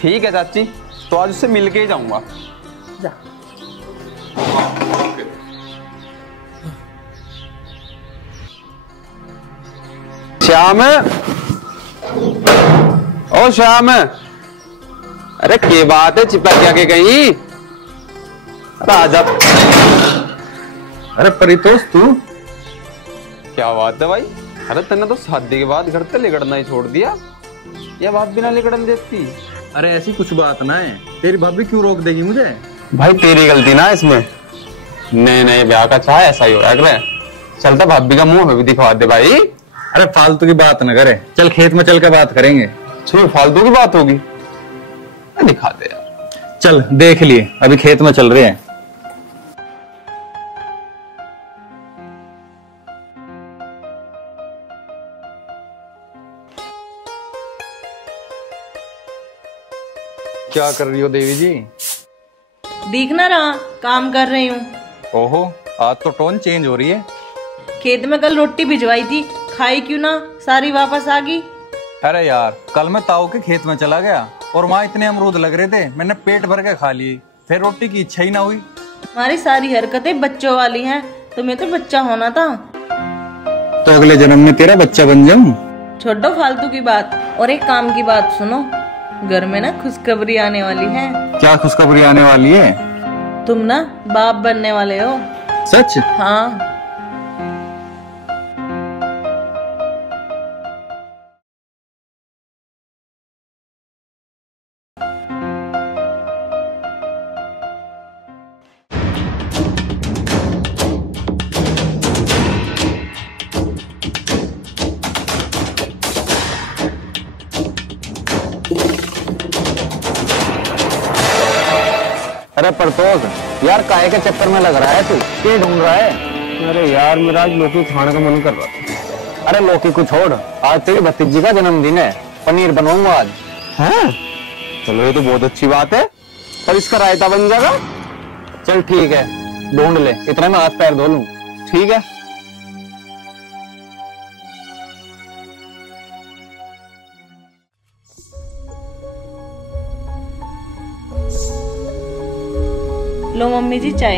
ठीक है चाची, तो आज उससे मिल के ही जाऊंगा। जा। श्याम, ओ श्याम, अरे के बात है, चिपक क्या के गई? आजा। अरे परितोष तू? क्या बात है भाई? अरे तन्ने तो शादी के बाद घर से लिगड़ना ही छोड़ दिया। यह बात बिना लिगड़न देती। अरे ऐसी कुछ बात ना है, तेरी भाभी क्यों रोक देगी मुझे? भाई तेरी गलती ना इसमें। नए नए ब्याह का चाह ऐसा ही हो रहा है। चलता भाभी का मुंह हमें भी दिखवा दे भाई। अरे फालतू की बात न करे, चल खेत में चल के बात करेंगे। फालतू की बात होगी? दिखा दे यार। चल देख लिए, अभी खेत में चल रहे हैं। क्या कर रही हो देवी जी? दिख ना रहा, काम कर रही हूँ। ओहो, आज तो टोन चेंज हो रही है। खेत में कल रोटी भिजवाई थी, खाई क्यों ना, सारी वापस आ गई। अरे यार, कल मैं ताऊ के खेत में चला गया और वहाँ इतने अमरूद लग रहे थे, मैंने पेट भर के खा लिए, फिर रोटी की इच्छा ही ना हुई। तुम्हारी सारी हरकतें बच्चों वाली हैं, तुम्हें तो बच्चा होना था। तो अगले जन्म में तेरा बच्चा बन जाऊं? छोड़ो फालतू की बात, और एक काम की बात सुनो, घर में ना खुशखबरी आने वाली है। क्या खुशखबरी आने वाली है? तुम ना बाप बनने वाले हो। सच? हाँ। अरे परतोष, यार काहे के चक्कर में लग रहा है तू? क्या ढूंढ रहा है? अरे यार मेरा आज लौकी खाने का मन कर रहा था। अरे लौकी को छोड़, आज तेरी भतीजी का जन्मदिन है, पनीर बनवाऊंगा आज। हैं? चलो ये तो बहुत अच्छी बात है, पर इसका रायता बन जाएगा। चल ठीक है, ढूंढ ले, इतने में हाथ पैर धो लूं। ठीक है। लो मम्मी जी चाय।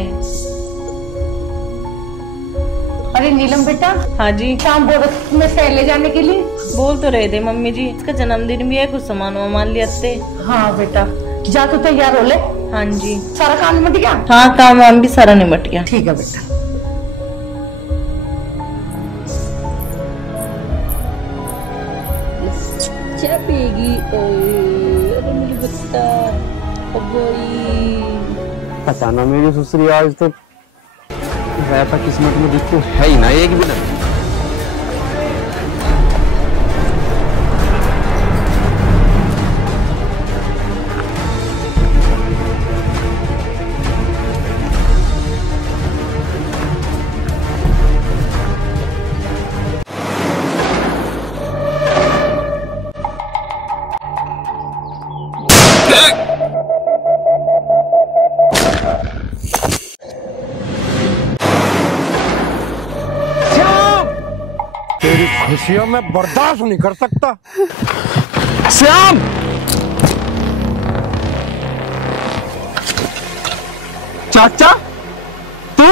अरे नीलम बेटा। हाँ जी। शाम बोल रहे मैं शहर ले जाने के लिए। बोल तो रहे थे मम्मी जी, इसका जन्मदिन भी है, कुछ सामान वामान ले आते। हाँ बेटा जा तो तैयार हो ले। हाँ जी। सारा काम निपट गया? हाँ काम वाम भी सारा निपट गया। ठीक है बेटा। क्या पिएगी? अरे मेरी बच्चा। पता ना मेरी ससुरी आज तक ऐसा किस्मत में दिखते है ही ना एक भी नहीं। तेरी खुशियों में बर्दाश्त नहीं कर सकता। श्याम चाचा तू?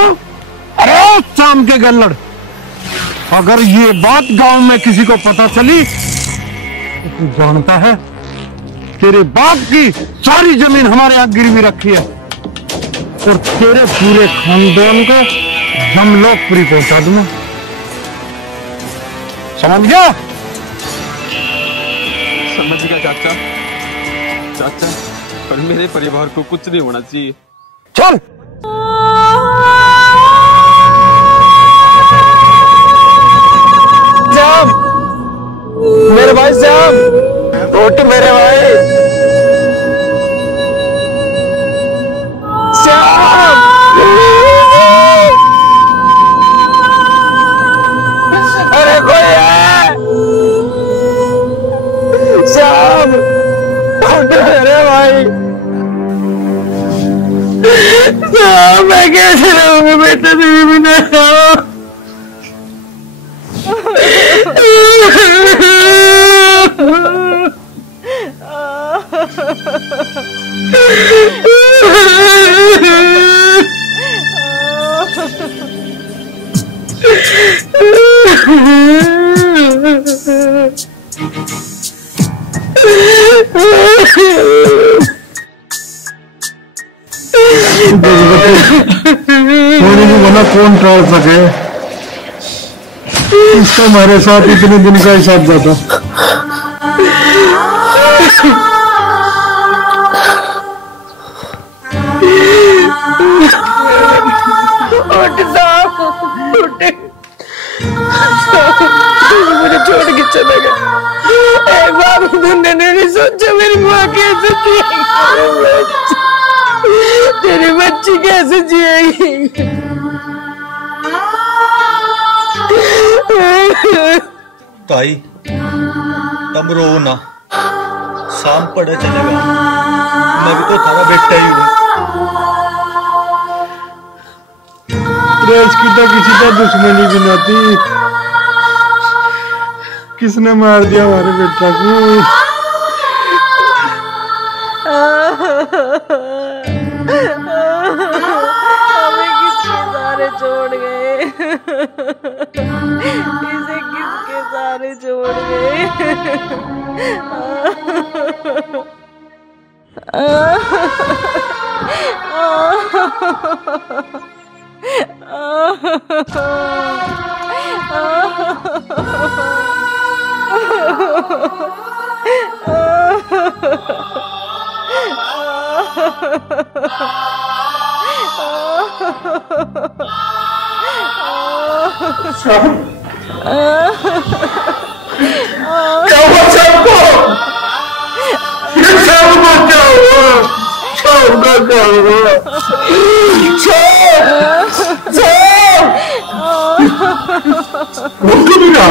अरे शाम के गल्लड़, अगर ये बात गांव में किसी को पता चली तो तू जानता है तेरे बाप की सारी जमीन हमारे यहाँ गिरवी रखी है और तेरे पूरे खानदान को यमलोकपुरी पहुंचा दूंगा। समझ गया? समझ गया चाचा। चाचा पर मेरे परिवार को कुछ नहीं होना चाहिए। चल श्याम, मेरे भाई श्याम, उठ मेरे भाई। श्याम अरे कोई है? श्याम उठ मेरे भाई। श्याम मैं कैसे रहूंगा बेटा तेरे बिना? मना कौन टाल सके, इसका हमारे साथ इतने दिन का हिसाब जाता। मुझे छोड़ के चले गए। एक बार तुमने नहीं सोचा मेरी माँ कैसे जिएगी, तेरी बच्ची कैसे जिएगी? ताई तुम रो ना, शाम पड़े चलेगा, मैं भी तो थारा बेटा ही हूँ। रेस की तो किसी का दुश्मनी भी न थी, किसने मार दिया हमारे बेटा को? हमें किसके सहारे छोड़ गए? इसे किसके सहारे छोड़ गए? क्या हुआ सबको? ये सबको क्या हुआ? सबका क्या हुआ? बोल क्यों नहीं रहा?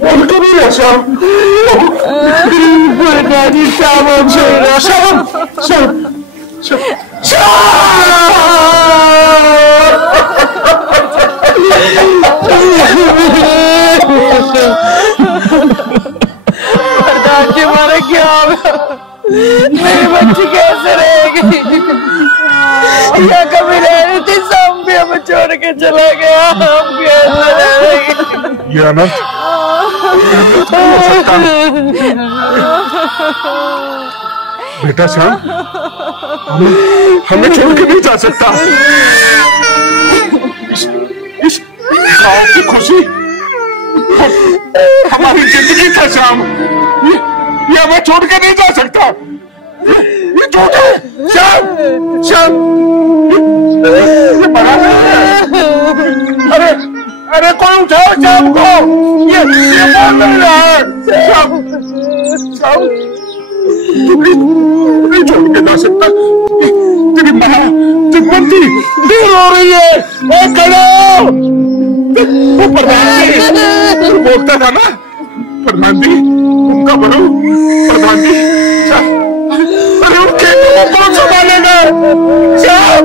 बोल क्यों नहीं रहा शाम? दादी शाम हो रहा शाम शाम दादी मारे क्या होगा? मेरी बच्ची कैसे रहेगी? या कभी चला गया, हम कैसे रहेंगे? ये अनंत हो सकता बेटा श्याम, हमें छोड़ के नहीं जा सकता। इस गांव की खुशी हमारी जिंदगी का श्याम, ये हमें छोड़ के नहीं जा सकता। ये झूठ है श्याम, श्याम ये मरा नहीं है। अरे अरे कोई उठाओ श्याम को, ये बोल नहीं रहा है। श्याम श्याम नहीं छोड़ के जा सकता। तेरी माँ जगवंती क्यों रो रही है? ए करो, वो प्रधान जी बोलता था ना, प्रधान जी उनका बड़ो, प्रधान जी अरे उनके को कौन संभालेगा? श्याम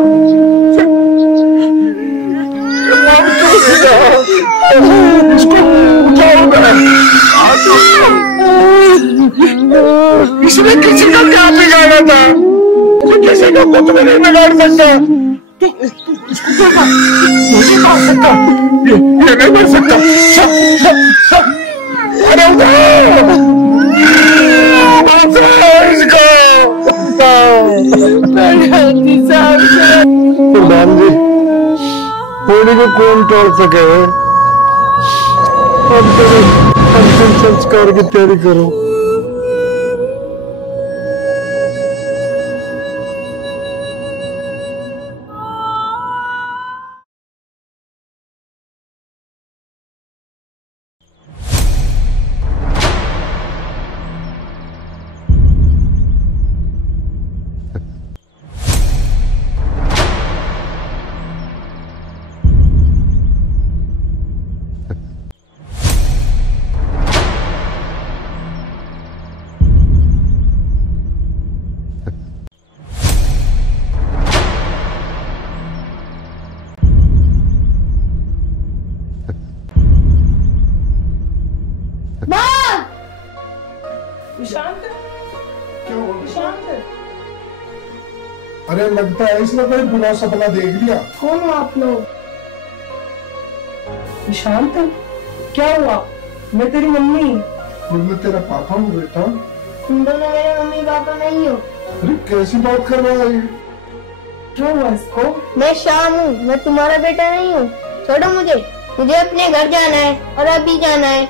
इसको उठाओ ना। इसने किसी का क्या बिगाड़ा था? किसी का कुछ भी नहीं बिगाड़ सकता। मुझे मार सकता, ये नहीं मार सकता। अरे इसको प्रधान जी, होली को कौन टाल सके? अब अंतिम संस्कार की तैयारी करो। अरे लगता है इसने कोई बुरा सपना देख लिया। कौन हो आप लोग? शांत, क्या हुआ? मैं तेरी मम्मी। और मैं तेरा पापा हूँ बेटा। तुम दोनों मेरे मम्मी पापा नहीं हो। अरे कैसी बात कर रहा है? क्या हुआ इसको? मैं श्याम हूँ, मैं तुम्हारा बेटा नहीं हूँ। छोड़ो मुझे, मुझे अपने घर जाना है और अभी जाना है।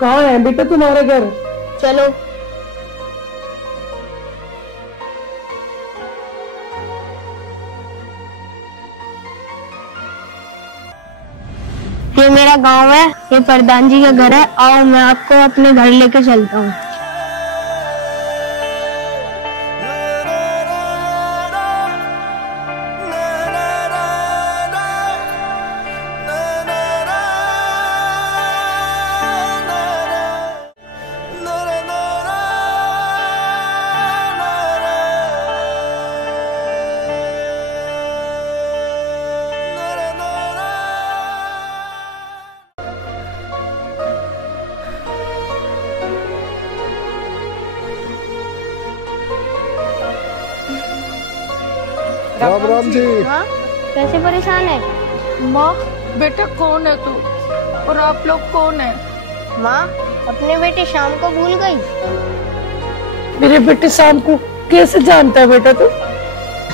कहाँ है बेटा तुम्हारा घर? चलो। ये मेरा गांव है, ये प्रधान जी का घर है। आओ मैं आपको अपने घर लेके चलता हूँ। राम राम जी। हाँ? कैसे परेशान है? माँ बेटा कौन है तू और आप लोग कौन है? माँ अपने बेटे श्याम को भूल गई। मेरे बेटे श्याम को कैसे जानता है बेटा तू?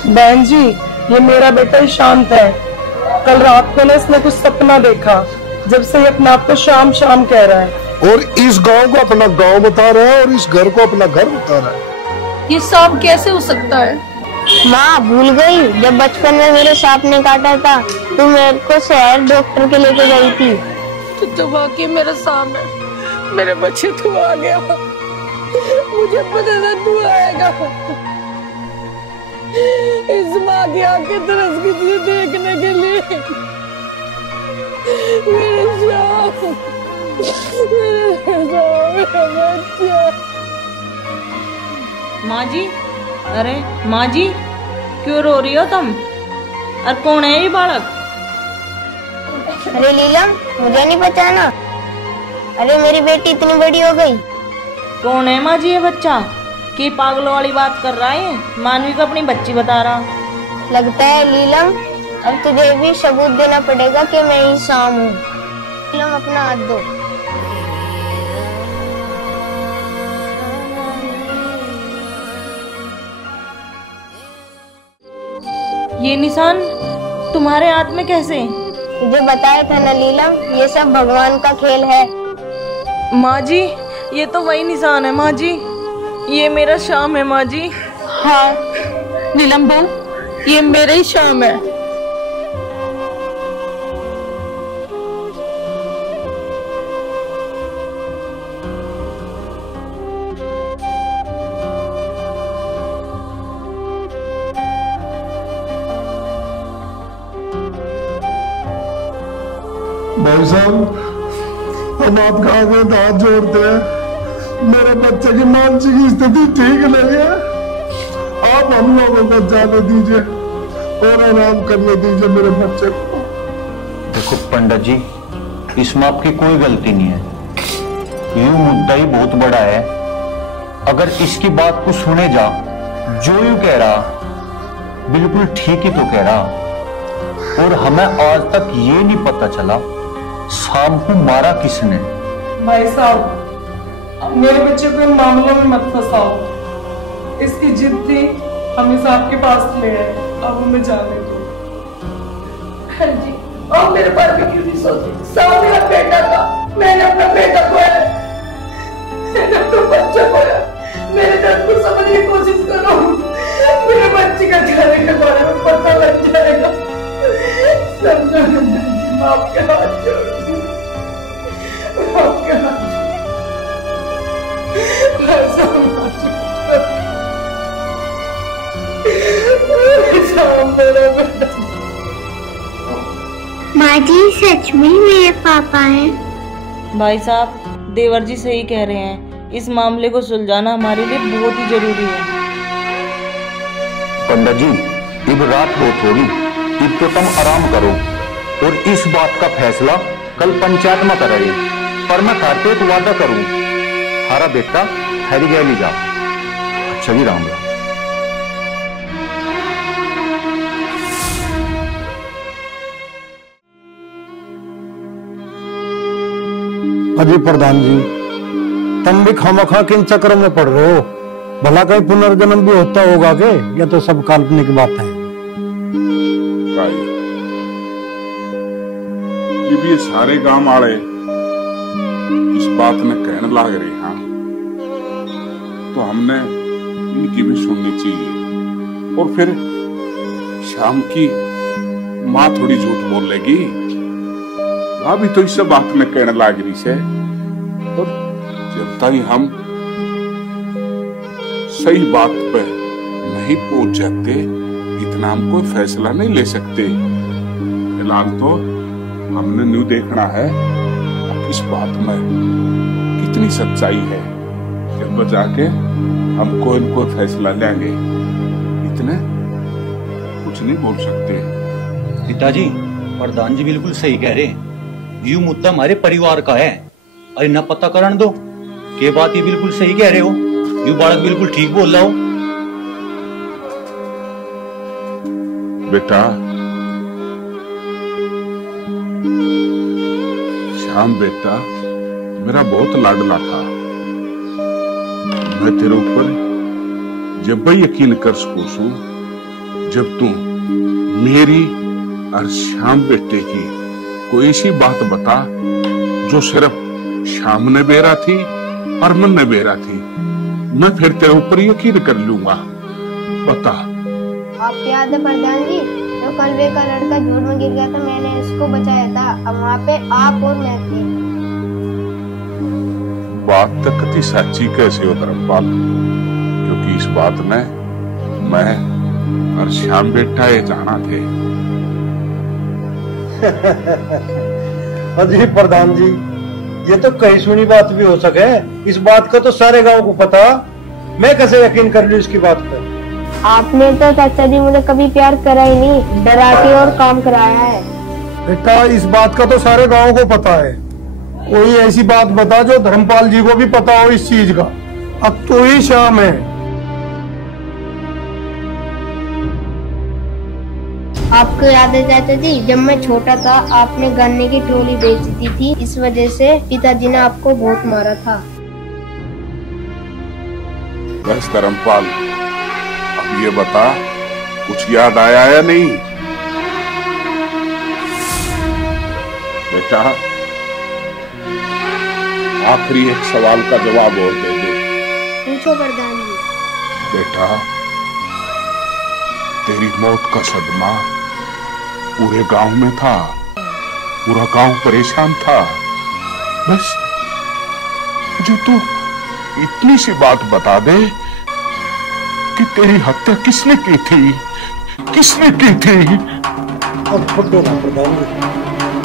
बहन जी, ये मेरा बेटा शांत है। कल रात को ना इसने कुछ सपना देखा, जब से ये अपने आप को श्याम श्याम कह रहा है। और इस गांव को अपना गांव बता रहा है और इस घर को अपना घर बता रहा है। ये सांप कैसे हो सकता है? माँ भूल गई, जब बचपन में मेरे सांप ने काटा था तो मेरे को शहर डॉक्टर के लेके गई थी। तो वाकई मेरा सांप है। मेरे बच्चे तू आ गया, मुझे पता था तू आएगा। इस माँ की आंखें तरस गई तुझे देखने के लिए। मेरे श्याम, मेरा बच्चा। माँ जी, अरे माँ जी, क्यों रो रही हो तुम? और कौन है ये बालक? अरे लीलम, मुझे नहीं पहचाना? अरे मेरी बेटी इतनी बड़ी हो गई। कौन है माँ जी ये बच्चा? कि पागलों वाली बात कर रहा है? मानवी को अपनी बच्ची बता रहा। लगता है लीलम अब तुझे भी सबूत देना पड़ेगा कि मैं ही शाम हूँ। नीलम अपना हाथ दो। ये निशान तुम्हारे हाथ में कैसे? तुझे बताया था ना नीलम, ये सब भगवान का खेल है। माँ जी, ये तो वही निशान है माँ जी, ये मेरा शाम है माँ जी। हाँ नीलम बहू, ये मेरा ही शाम है। भाई साहब, हम आपका आगे हाथ जोड़ते हैं। मेरे बच्चे की मानसिक स्थिति ठीक नहीं है, आप हम लोगों को जाने दीजिए और आराम करने दीजिए मेरे बच्चे को। देखो पंडित जी, इसमें आपकी कोई गलती नहीं है। यूं मुद्दा ही बहुत बड़ा है। अगर इसकी बात को सुने जा, जो यूं कह रहा बिल्कुल ठीक ही तो कह रहा। और हमें आज तक ये नहीं पता चला शाम को मारा किसने। भाई साहब, अब मेरे बच्चे को इन मामलों में मत फंसाओ। इसकी जिद थी, हम इसे आपके पास ले आए, अब हमें जाने दो। हाँ जी, और मेरे बारे में क्यों नहीं सोची? साहब मेरा बेटा था, मैंने अपना बेटा खोया, मैंने अपना बच्चा खोया। मेरे दर्द को समझने की कोशिश करो, मेरे बच्चे का जाने के बारे में पता लग जाएगा। समझो, आपके हाथ जोड़ती हूँ, आपके हाथ माँ जी, सच में मेरे पापा हैं? भाई साहब, देवर जी सही कह रहे हैं, इस मामले को सुलझाना हमारे लिए बहुत ही जरूरी है। पंडित जी, अब रात बहुत होगी, अब तो तुम आराम करो और इस बात का फैसला कल पंचायत में करेंगे। पर मैं खाते एक वादा करूं, थारा बेटा हरी गैली जा। अच्छा जी, राम राम। अजी प्रधान जी, तुम भी खामखा किन चक्रों में पड़ रहे हो? भला कहीं पुनर्जन्म भी होता होगा के? या तो सब काल्पनिक बात है। जब ये सारे गांव वाले इस बात ने कहने लग रहे हैं, तो हमने इनकी भी सुननी चाहिए। और फिर शाम की माँ थोड़ी झूठ बोल लेगी, भाभी तो इस बात में कहने लग रही है। और जब तक हम सही बात पे नहीं पहुंच जाते, इतना हम कोई फैसला नहीं ले सकते। फिलहाल तो हमने न्यू देखना है इस बात में कितनी सच्चाई है, जब जाके हम कोई फैसला लेंगे। इतने कुछ नहीं बोल सकते। पिताजी, प्रधान जी बिल्कुल सही कह रहे हैं। यू मुद्दा हमारे परिवार का है, अरे न पता करने दो के बात। ये बिल्कुल सही कह रहे हो, यू बालक बिल्कुल ठीक बोल रहा हो। बेटा, श्याम बेटा मेरा बहुत लाडला था। मैं तेरे ऊपर जब भी यकीन कर सकूं, जब तू मेरी और श्याम बेटे की कोई ऐसी बात बता जो सिर्फ श्याम ने बेरा थी और मन ने बेरा थी, मैं फिर तेरे ऊपर यकीन कर लूंगा। बता। आपको याद है प्रधान जी, तो कलवे का लड़का झूठ में गिर गया था, मैंने इसको बचाया था। अब वहाँ पे आप और मैं थे। बात तो कति सच्ची कैसे हो धर्मपाल, क्योंकि इस बात में मैं और श्याम बेटा ये जाना थे। अजी प्रधान जी, ये तो कहीं सुनी बात भी हो सके। इस बात का तो सारे गांव को पता, मैं कैसे यकीन कर लूं इसकी बात पर? आपने तो चाचा जी मुझे कभी प्यार करा ही नहीं, डरा के और काम कराया है। बेटा, इस बात का तो सारे गांव को पता है। कोई ऐसी बात बता जो धर्मपाल जी को भी पता हो इस चीज का। अब तो ही शाम है। आपको याद है चाचा जी, जब मैं छोटा था आपने गन्ने की ट्रॉली बेच दी थी, इस वजह से पिताजी ने आपको बहुत मारा था। बस धर्मपाल, अब ये बता, कुछ याद आया या नहीं? बेटा, आखिरी एक सवाल का जवाब और दे दे। पूछो प्रधान जी। बेटा, तेरी मौत का सदमा पूरे गांव में था, पूरा गांव परेशान था। बस मुझे तू इतनी सी बात बता दे कि तेरी हत्या किसने की थी, किसने की थी? अब छोड़ो ना प्रधान जी,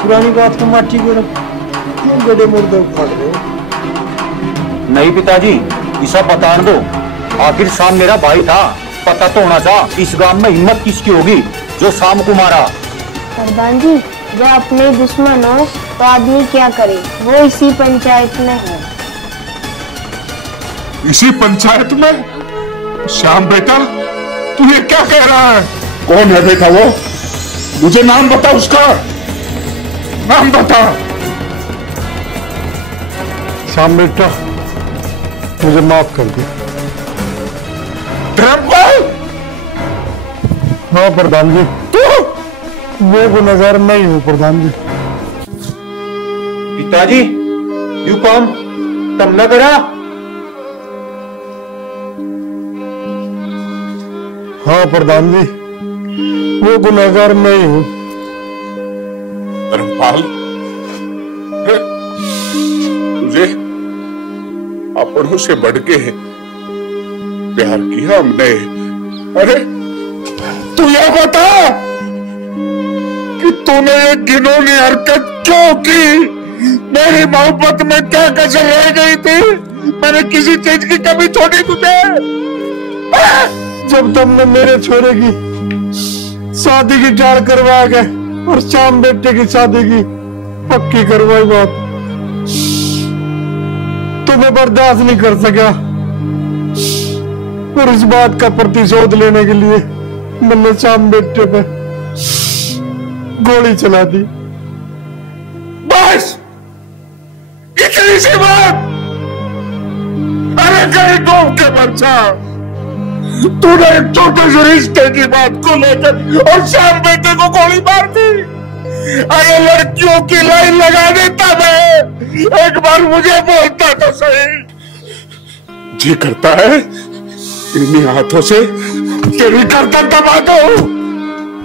पुरानी बात को माटी को रख, क्यों गड़े मुर्दे उखाड़ रहे हो? नहीं पिताजी, इसा बता दो, आखिर शाम मेरा भाई था, पता तो होना था। इस गांव में हिम्मत किसकी होगी जो शाम को मारा? प्रधान जी, जब अपने दुश्मन हो तो आदमी क्या करे, वो इसी पंचायत में है। इसी पंचायत में? श्याम बेटा, तू ये क्या कह रहा है? कौन है बेटा वो? मुझे नाम बता उसका, नाम बता। श्याम बेटा, मुझे माफ कर दे। हाँ प्रधान जी, वो गुनहगार मैं ही हूँ प्रधान जी। पिताजी, यू काम तुमने करा? हाँ प्रधान जी, वो गुनहगार मैं ही हूँ। धर्मपाल, तुझे अपनों से बढ़ के प्यार किया हमने। अरे तू ये बता कि तूने ये घिनौनी हरकत क्यों की? मेरी मोहब्बत में क्या कसर रह गई थी? मैंने किसी चीज की कमी छोड़ी तुझे? जब तुमने मेरे छोरे की शादी की टाल करवा के और श्याम बेटे की शादी की पक्की करवाई बात, तुम्हें बर्दाश्त नहीं कर सका और इस बात का प्रतिशोध लेने के लिए मैंने श्याम बेटे पे गोली चला दी। बस इतनी सी बात? अरे कहीं डूब के मर जा। तूने एक छोटे से रिश्ते की बात को लेकर और श्याम बेटे को गोली मार दी। अरे लड़कियों की लाइन लगा देता मैं, एक बार मुझे बोलता तो सही। जी करता है इन्हीं हाथों से तेरी गर्दन दबा दो,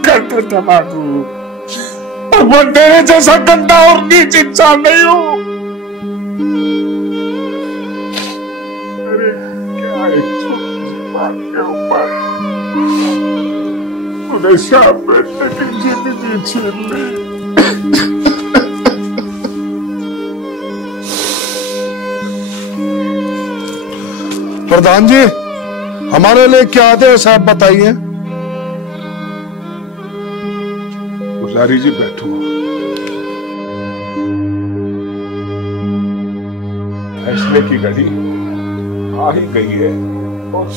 गर्दन दबा दो। और वो तेरे जैसा गंदा और नीच इंसान नहीं हूं। अरे क्या एक छोटी सी बात के ऊपर उन्हें श्याम बेटे की जिंदगी छीन ली। प्रधान जी, हमारे लिए क्या आदेश आप बताइए। पुजारी जी बैठो। फैसले की घड़ी आ ही गई है और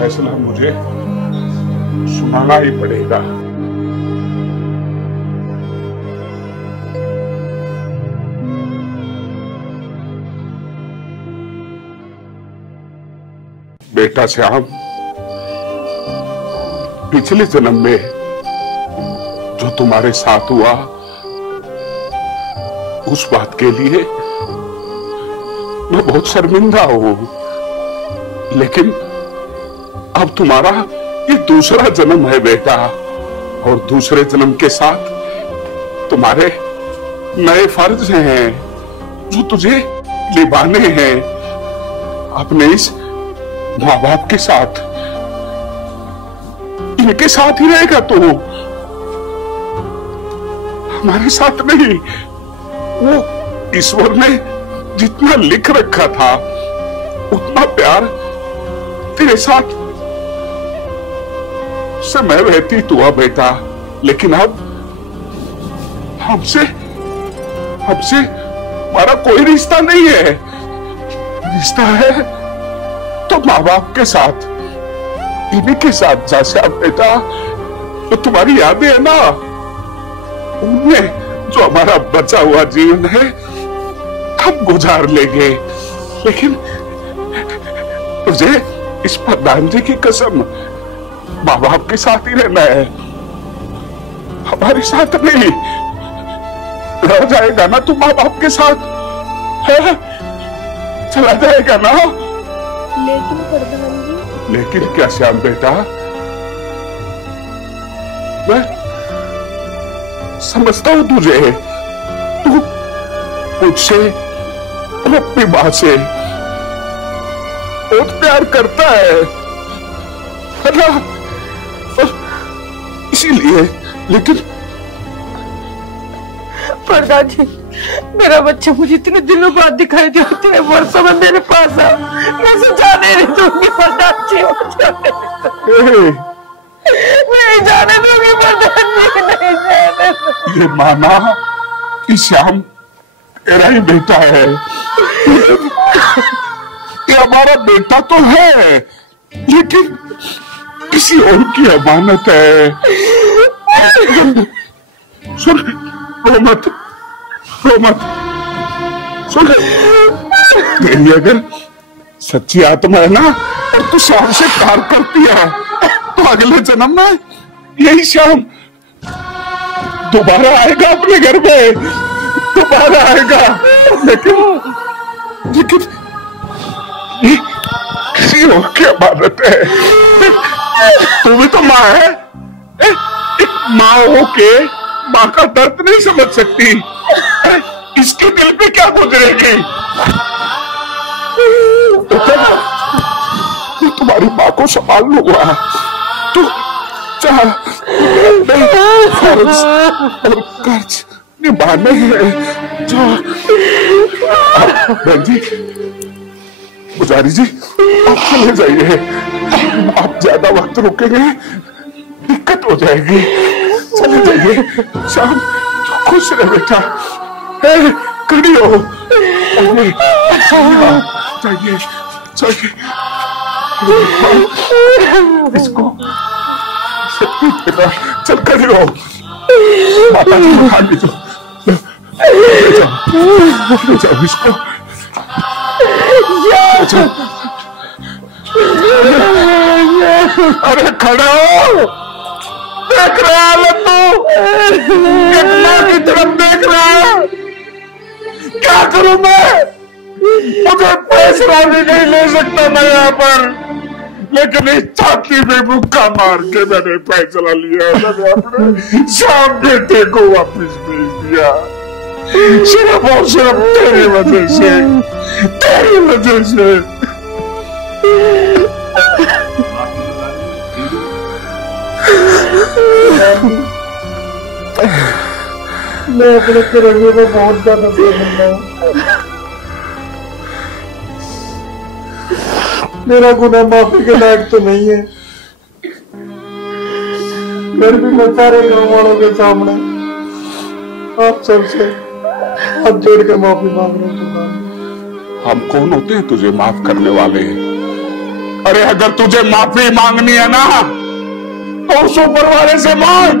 फैसला मुझे सुनाना ही पड़ेगा। बेटा श्याम, पिछले जन्म में जो तुम्हारे साथ हुआ उस बात के लिए मैं बहुत शर्मिंदा हूं, लेकिन अब तुम्हारा ये दूसरा जन्म है बेटा, और दूसरे जन्म के साथ तुम्हारे नए फर्ज हैं जो तुझे निभाने हैं अपने इस माँ बाप के साथ। इनके साथ ही रहेगा तू, हमारे साथ नहीं। वो ईश्वर ने जितना लिख रखा था उतना प्यार तेरे साथ समय व्यतीत हुआ बेटा, लेकिन अब हमसे हमारा कोई रिश्ता नहीं है। रिश्ता है तो माँ बाप के साथ, इन्हीं के साथ जा श्याम बेटा। तो तुम्हारी यादें है ना, उनमें जो हमारा बचा हुआ जीवन है हम गुजार लेंगे। लेकिन तुझे इस प्रधान जी की कसम माँ बाप के साथ ही रहना है, हमारे साथ नहीं। रह जाएगा ना तू माँ बाप के साथ है? चला जाएगा ना? लेकिन प्रधान जी। लेकिन क्या श्याम बेटा? मैं समझता हूं तुझे, तू मुझसे और अपनी मां से बहुत प्यार करता है ना? इसीलिए। लेकिन प्रधान जी, मेरा बच्चा मुझे इतने दिनों बाद दिखाई दिया, इतने वर्षों में मेरे पास आ, मैं उसे जाने नहीं दूंगी प्रधान जी, नहीं जाने दूंगी प्रधान जी, नहीं जाने दूंगी। ये माना कि श्याम तेरा ही बेटा है, ये हमारा बेटा तो है, लेकिन किसी और की अमानत है। सुन, रो मत, रो मत, सुन, तेरी अगर सच्ची आत्मा है ना और तू श्याम से प्यार करती है तो अगले जन्म में यही श्याम दोबारा आएगा अपने घर में, दोबारा आएगा। लेकिन ये किसी और की अमानत है। तू भी तो माँ है, एक माँ होके माँ का दर्द नहीं समझ सकती, इसके दिल पे क्या गुजरेगी? तो तुम्हारी माँ को संभाल लूंगा, तू चाह कर्ज निभाने हैं। बहन जी, पुजारी जी, आप चले जाइए, आप ज्यादा वक्त रुकेंगे दिक्कत हो जाएगी। चले जाइए श्याम, खुश रहे बेटा, खड़ी हो, जाइए जाइए, इसको चल खड़ी हो, माता जी को खा लीजिए, ले जाओ इसको, अरे खड़ा हो, देख रहा है लल्लू, कितना की तरफ देख रहा है? क्या करूं मैं? मुझे फैसला भी नहीं ले सकता मैं यहाँ पर, लेकिन इस छाती में मुक्का मार के मैंने फैसला लिया। मैंने अपने श्याम बेटे को वापिस भेज दिया, सिर्फ और सिर्फ तेरी वजह से, तेरी वजह से। मैं अपने तिरंगे में बहुत ज्यादा बेगुनाह हूँ, मेरा गुनाह माफी के लायक तो नहीं है, फिर भी मैं सारे गाँव वालों के सामने आप सबसे हाथ जोड़ के माफी मांग रहा हूँ। हम कौन होते हैं तुझे माफ करने वाले? अरे अगर तुझे माफी मांगनी है ना तो उस ऊपर वाले से मांग,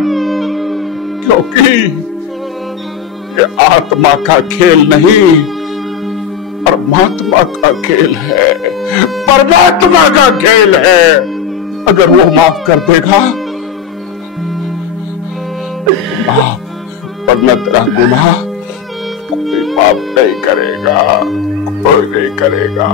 क्योंकि ये आत्मा का खेल नहीं, परमात्मा का खेल है, परमात्मा का खेल है। अगर वो माफ कर देगा माफ, वरना तेरा गुनाह कोई माफ नहीं करेगा, कोई नहीं करेगा।